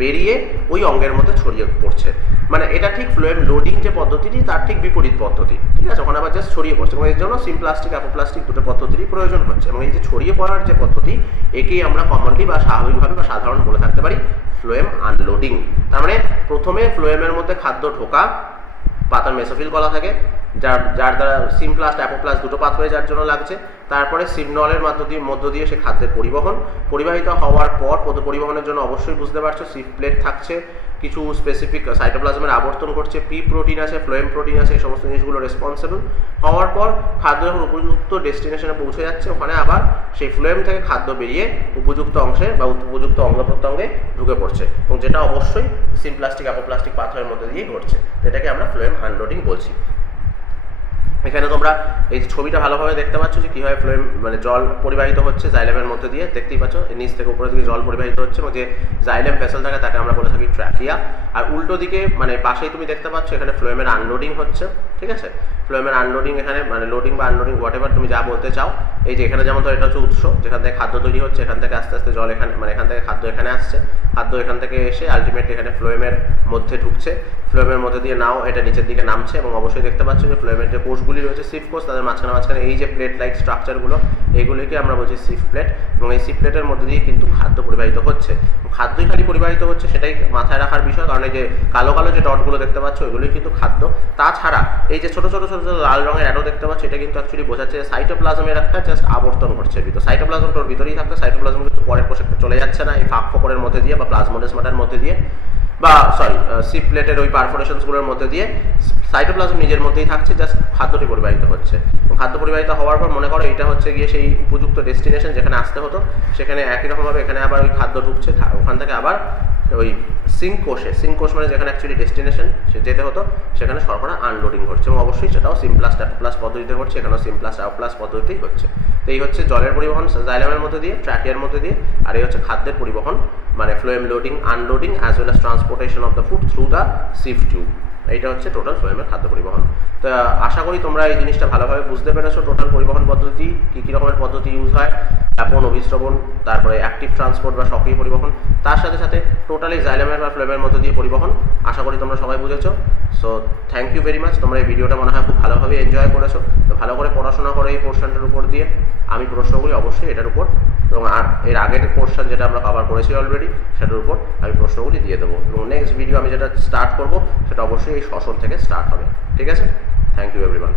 বেরিয়ে ওই অঙ্গের মধ্যে ছড়িয়ে পড়ছে। মানে এটা ঠিক ফ্লোয়েম লোডিং যে পদ্ধতিটি তার ঠিক বিপরীত পদ্ধতি, ঠিক আছে। ওখানে আবার জাস্ট ছড়িয়ে পড়ছে এবং এর জন্য সিমপ্লাস্টিক, অ্যাপোপ্লাস্টিক দুটো পদ্ধতিরই প্রয়োজন হচ্ছে এবং এই যে ছড়িয়ে পড়ার যে পদ্ধতি একেই আমরা কমনলি বা স্বাভাবিকভাবে বা সাধারণ বলে থাকতে পারি ফ্লোয়েম আনলোডিং। তার মানে প্রথমে ফ্লোয়েমের মধ্যে খাদ্য ঢোকা পাতার মেসোফিল কলা থেকে, যার দ্বারা সিমপ্লাস্ট অ্যাপোপ্লাস্ট দুটো পাথওয়ে যার জন্য লাগছে। তারপরে সিগনলের মধ্য দিয়ে সে খাদ্যের পরিবাহিত হওয়ার পর পরিবহনের জন্য অবশ্যই বুঝতে পারছো সিফ প্লেট থাকছে, কিছু স্পেসিফিক সাইটোপ্লাজমের আবর্তন করছে, পি প্রোটিন আছে, ফ্লোয়েম প্রোটিন আছে, এই সমস্ত জিনিসগুলো রেসপন্সিবল হওয়ার পর খাদ্য যখন উপযুক্ত ডেস্টিনেশনে পৌঁছে যাচ্ছে, ওখানে আবার সেই ফ্লোয়েম থেকে খাদ্য বেরিয়ে উপযুক্ত অংশে বা উপযুক্ত অঙ্গ প্রত্যঙ্গে ঢুকে পড়ছে, এবং যেটা অবশ্যই সিমপ্লাস্টিক অ্যাপোপ্লাস্টিক পাথওয়ের মধ্যে দিয়ে ঘটছে, এটাকে আমরা ফ্লোয়েম আনলোডিং বলছি। এখানে তোমরা এই ছবিটা ভালোভাবে দেখতে পাচ্ছ যে কীভাবে ফ্লোয়েম মানে জল পরিবাহিত হচ্ছে জাইলেমের মধ্যে দিয়ে, দেখতেই পাচ্ছ নিচ থেকে উপরের দিকে জল পরিবাহিত হচ্ছে, এবং যে জাইলেম ভেসেল থাকে তাকে আমরা বলে থাকি ট্র্যাকিয়া। আর উল্টো দিকে মানে পাশেই তুমি দেখতে পাচ্ছ এখানে ফ্লোয়েমের আনলোডিং হচ্ছে, ঠিক আছে। ফ্লোয়েমের আনলোডিং এখানে মানে লোডিং বা আনলোডিং হোয়াট এভার তুমি যা বলতে চাও। এই যে এখানে যেমন ধর এটা হচ্ছে উৎস যেখান থেকে খাদ্য তৈরি হচ্ছে, এখান থেকে আস্তে আস্তে জল এখানে মানে এখান থেকে খাদ্য এখানে আসছে, খাদ্য এখান থেকে এসে আলটিমেটলি এখানে ফ্লোয়েমের মধ্যে ঢুকছে, ফ্লোয়েমের মধ্যে দিয়ে নাও এটা নিচের দিকে নামছে, এবং অবশ্যই দেখতে পাচ্ছ যে ফ্লোয়েমের যে কোষগুলি রয়েছে সিফ কোষ, তাদের মাঝখানে এই যে প্লেট লাইক স্ট্রাকচারগুলো এইগুলিকে আমরা বলছি সিফ প্লেট, এবং এই সিফ প্লেটের মধ্যে দিয়ে কিন্তু খাদ্য পরিবাহিত হচ্ছে। খাদ্যই খালি পরিবাহিত হচ্ছে সেটাই মাথায় রাখার বিষয়, কারণ এই যে কালো কালো যে ডটগুলো দেখতে পাচ্ছ ওইগুলোই কিন্তু খাদ্য। তাছাড়া এই যে ছোটো ছোটো লাল রঙের অ্যারো দেখতে পাচ্ছ, এটা কিন্তু অ্যাকচুয়ালি বোঝাচ্ছে সাইটোপ্লাজমের একটা জাস্ট আবর্তন ঘটছে ভিতর, সাইটোপ্লাজমটার ভিতরেই থাকতে, সাইটোপ্লাজম কিন্তু পরের কোষে চলে যাচ্ছে না এই ফাঁক ফোকরের মধ্যে দিয়ে বা প্লাজমোডেসমাটার মধ্যে দিয়ে বা সিপ প্লেটের ওই পারফোরেশনসগুলোর মধ্যে দিয়ে, সাইটোপ্লাজম নিজের মধ্যেই থাকছে, জাস্ট খাদ্যটি পরিবাহিত হচ্ছে। খাদ্য পরিবাহিত হওয়ার পর মনে করো এটা হচ্ছে গিয়ে সেই উপযুক্ত ডেস্টিনেশন যেখানে আসতে হতো, সেখানে একই রকমভাবে এখানে আবার ওই খাদ্য ঢুকছে, ওখান থেকে আবার ওই সিঙ্ক কোষ মানে যেখানে অ্যাকচুয়ালি ডেস্টিনেশন সে যেতে হতো সেখানে শর্করা আনলোডিং ঘটছে, এবং অবশ্যই সেটাও সিমপ্লাস্ট অ্যাপোপ্লাস্ট পদ্ধতিতে ঘটছে, এখানেও সিমপ্লাস্ট অ্যাপোপ্লাস্ট পদ্ধতিতেই হচ্ছে। তো এই হচ্ছে জলের পরিবহন জাইলামের মধ্যে দিয়ে, ট্র্যাকিয়ার মধ্যে দিয়ে, আর এই হচ্ছে খাদ্যের পরিবহন মানে phloem loading unloading as well as transportation of the food through the sieve tube. এইটা হচ্ছে টোটাল ফ্লোয়েমের খাদ্য পরিবহন। তো আশা করি তোমরা এই জিনিসটা ভালোভাবে বুঝতে পেরেছো, টোটাল পরিবহন পদ্ধতি কী রকমের পদ্ধতি ইউজ হয়, জ্ঞাপন, অভিশ্রবণ, তারপরে অ্যাক্টিভ ট্রান্সপোর্ট বা সক্রিয় পরিবহন, তার সাথে সাথে টোটালি জাইলামের বা ফ্লোয়েমের মধ্যে দিয়ে পরিবহন। আশা করি তোমরা সবাই বুঝেছো। So thank you very much. তোমরা এই ভিডিওটা মনে হয় খুব ভালোভাবে এনজয় করেছো। তো ভালো করে পড়াশোনা করো এই পোর্শনটার উপর দিয়ে। আমি প্রশ্নগুলি অবশ্যই এটার উপর এবং এর আগের পোর্শন যেটা আমরা কভার করেছি অলরেডি সেটার উপর আমি প্রশ্নগুলি দিয়ে দেবো, এবং নেক্সট ভিডিও আমি যেটা স্টার্ট করবো সেটা অবশ্যই এই শ্বসন থেকে স্টার্ট হবে। ঠিক আছে, থ্যাংক ইউ এভরিওয়ান।